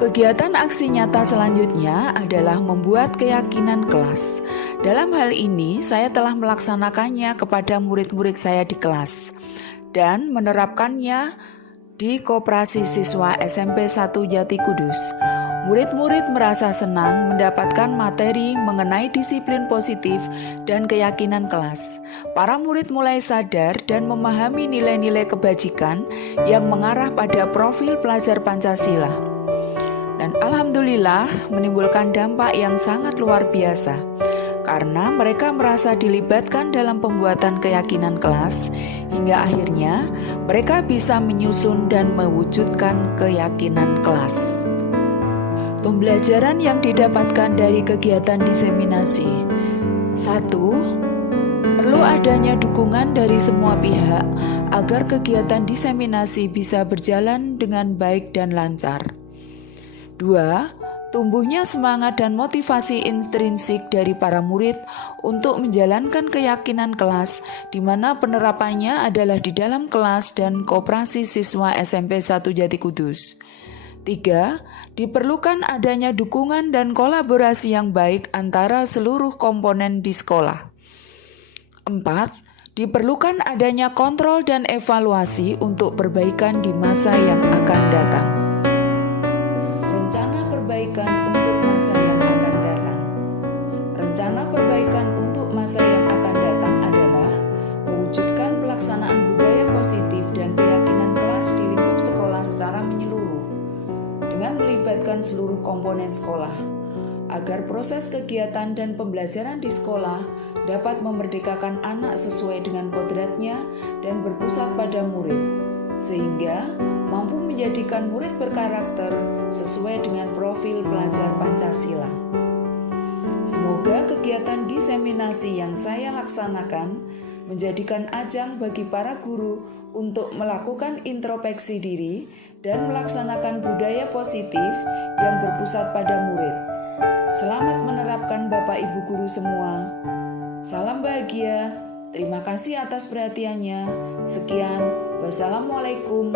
Kegiatan aksi nyata selanjutnya adalah membuat keyakinan kelas. Dalam hal ini, saya telah melaksanakannya kepada murid-murid saya di kelas dan menerapkannya di Koperasi Siswa SMP 1 Jati Kudus. Murid-murid merasa senang mendapatkan materi mengenai disiplin positif dan keyakinan kelas. Para murid mulai sadar dan memahami nilai-nilai kebajikan yang mengarah pada profil pelajar Pancasila. Dan alhamdulillah menimbulkan dampak yang sangat luar biasa, karena mereka merasa dilibatkan dalam pembuatan keyakinan kelas, hingga akhirnya mereka bisa menyusun dan mewujudkan keyakinan kelas. Pembelajaran yang didapatkan dari kegiatan diseminasi. 1. Perlu adanya dukungan dari semua pihak agar kegiatan diseminasi bisa berjalan dengan baik dan lancar. 2. Tumbuhnya semangat dan motivasi intrinsik dari para murid untuk menjalankan keyakinan kelas, di mana penerapannya adalah di dalam kelas dan koperasi siswa SMP 1 Jati Kudus. 3. Diperlukan adanya dukungan dan kolaborasi yang baik antara seluruh komponen di sekolah. 4. Diperlukan adanya kontrol dan evaluasi untuk perbaikan di masa yang akan datang. Rencana perbaikan untuk masa yang akan datang. Rencana perbaikan untuk masa yang akan datang adalah mewujudkan pelaksanaan budaya positif dan keyakinan kelas di lingkup sekolah secara menyeluruh, dengan melibatkan seluruh komponen sekolah, agar proses kegiatan dan pembelajaran di sekolah dapat memerdekakan anak sesuai dengan kodratnya dan berpusat pada murid, sehingga mampu menjadikan murid berkarakter sesuai dengan profil pelajar Pancasila. Semoga kegiatan diseminasi yang saya laksanakan menjadikan ajang bagi para guru untuk melakukan introspeksi diri dan melaksanakan budaya positif yang berpusat pada murid. Selamat menerapkan Bapak Ibu guru semua. Salam bahagia. Terima kasih atas perhatiannya. Sekian. Wassalamualaikum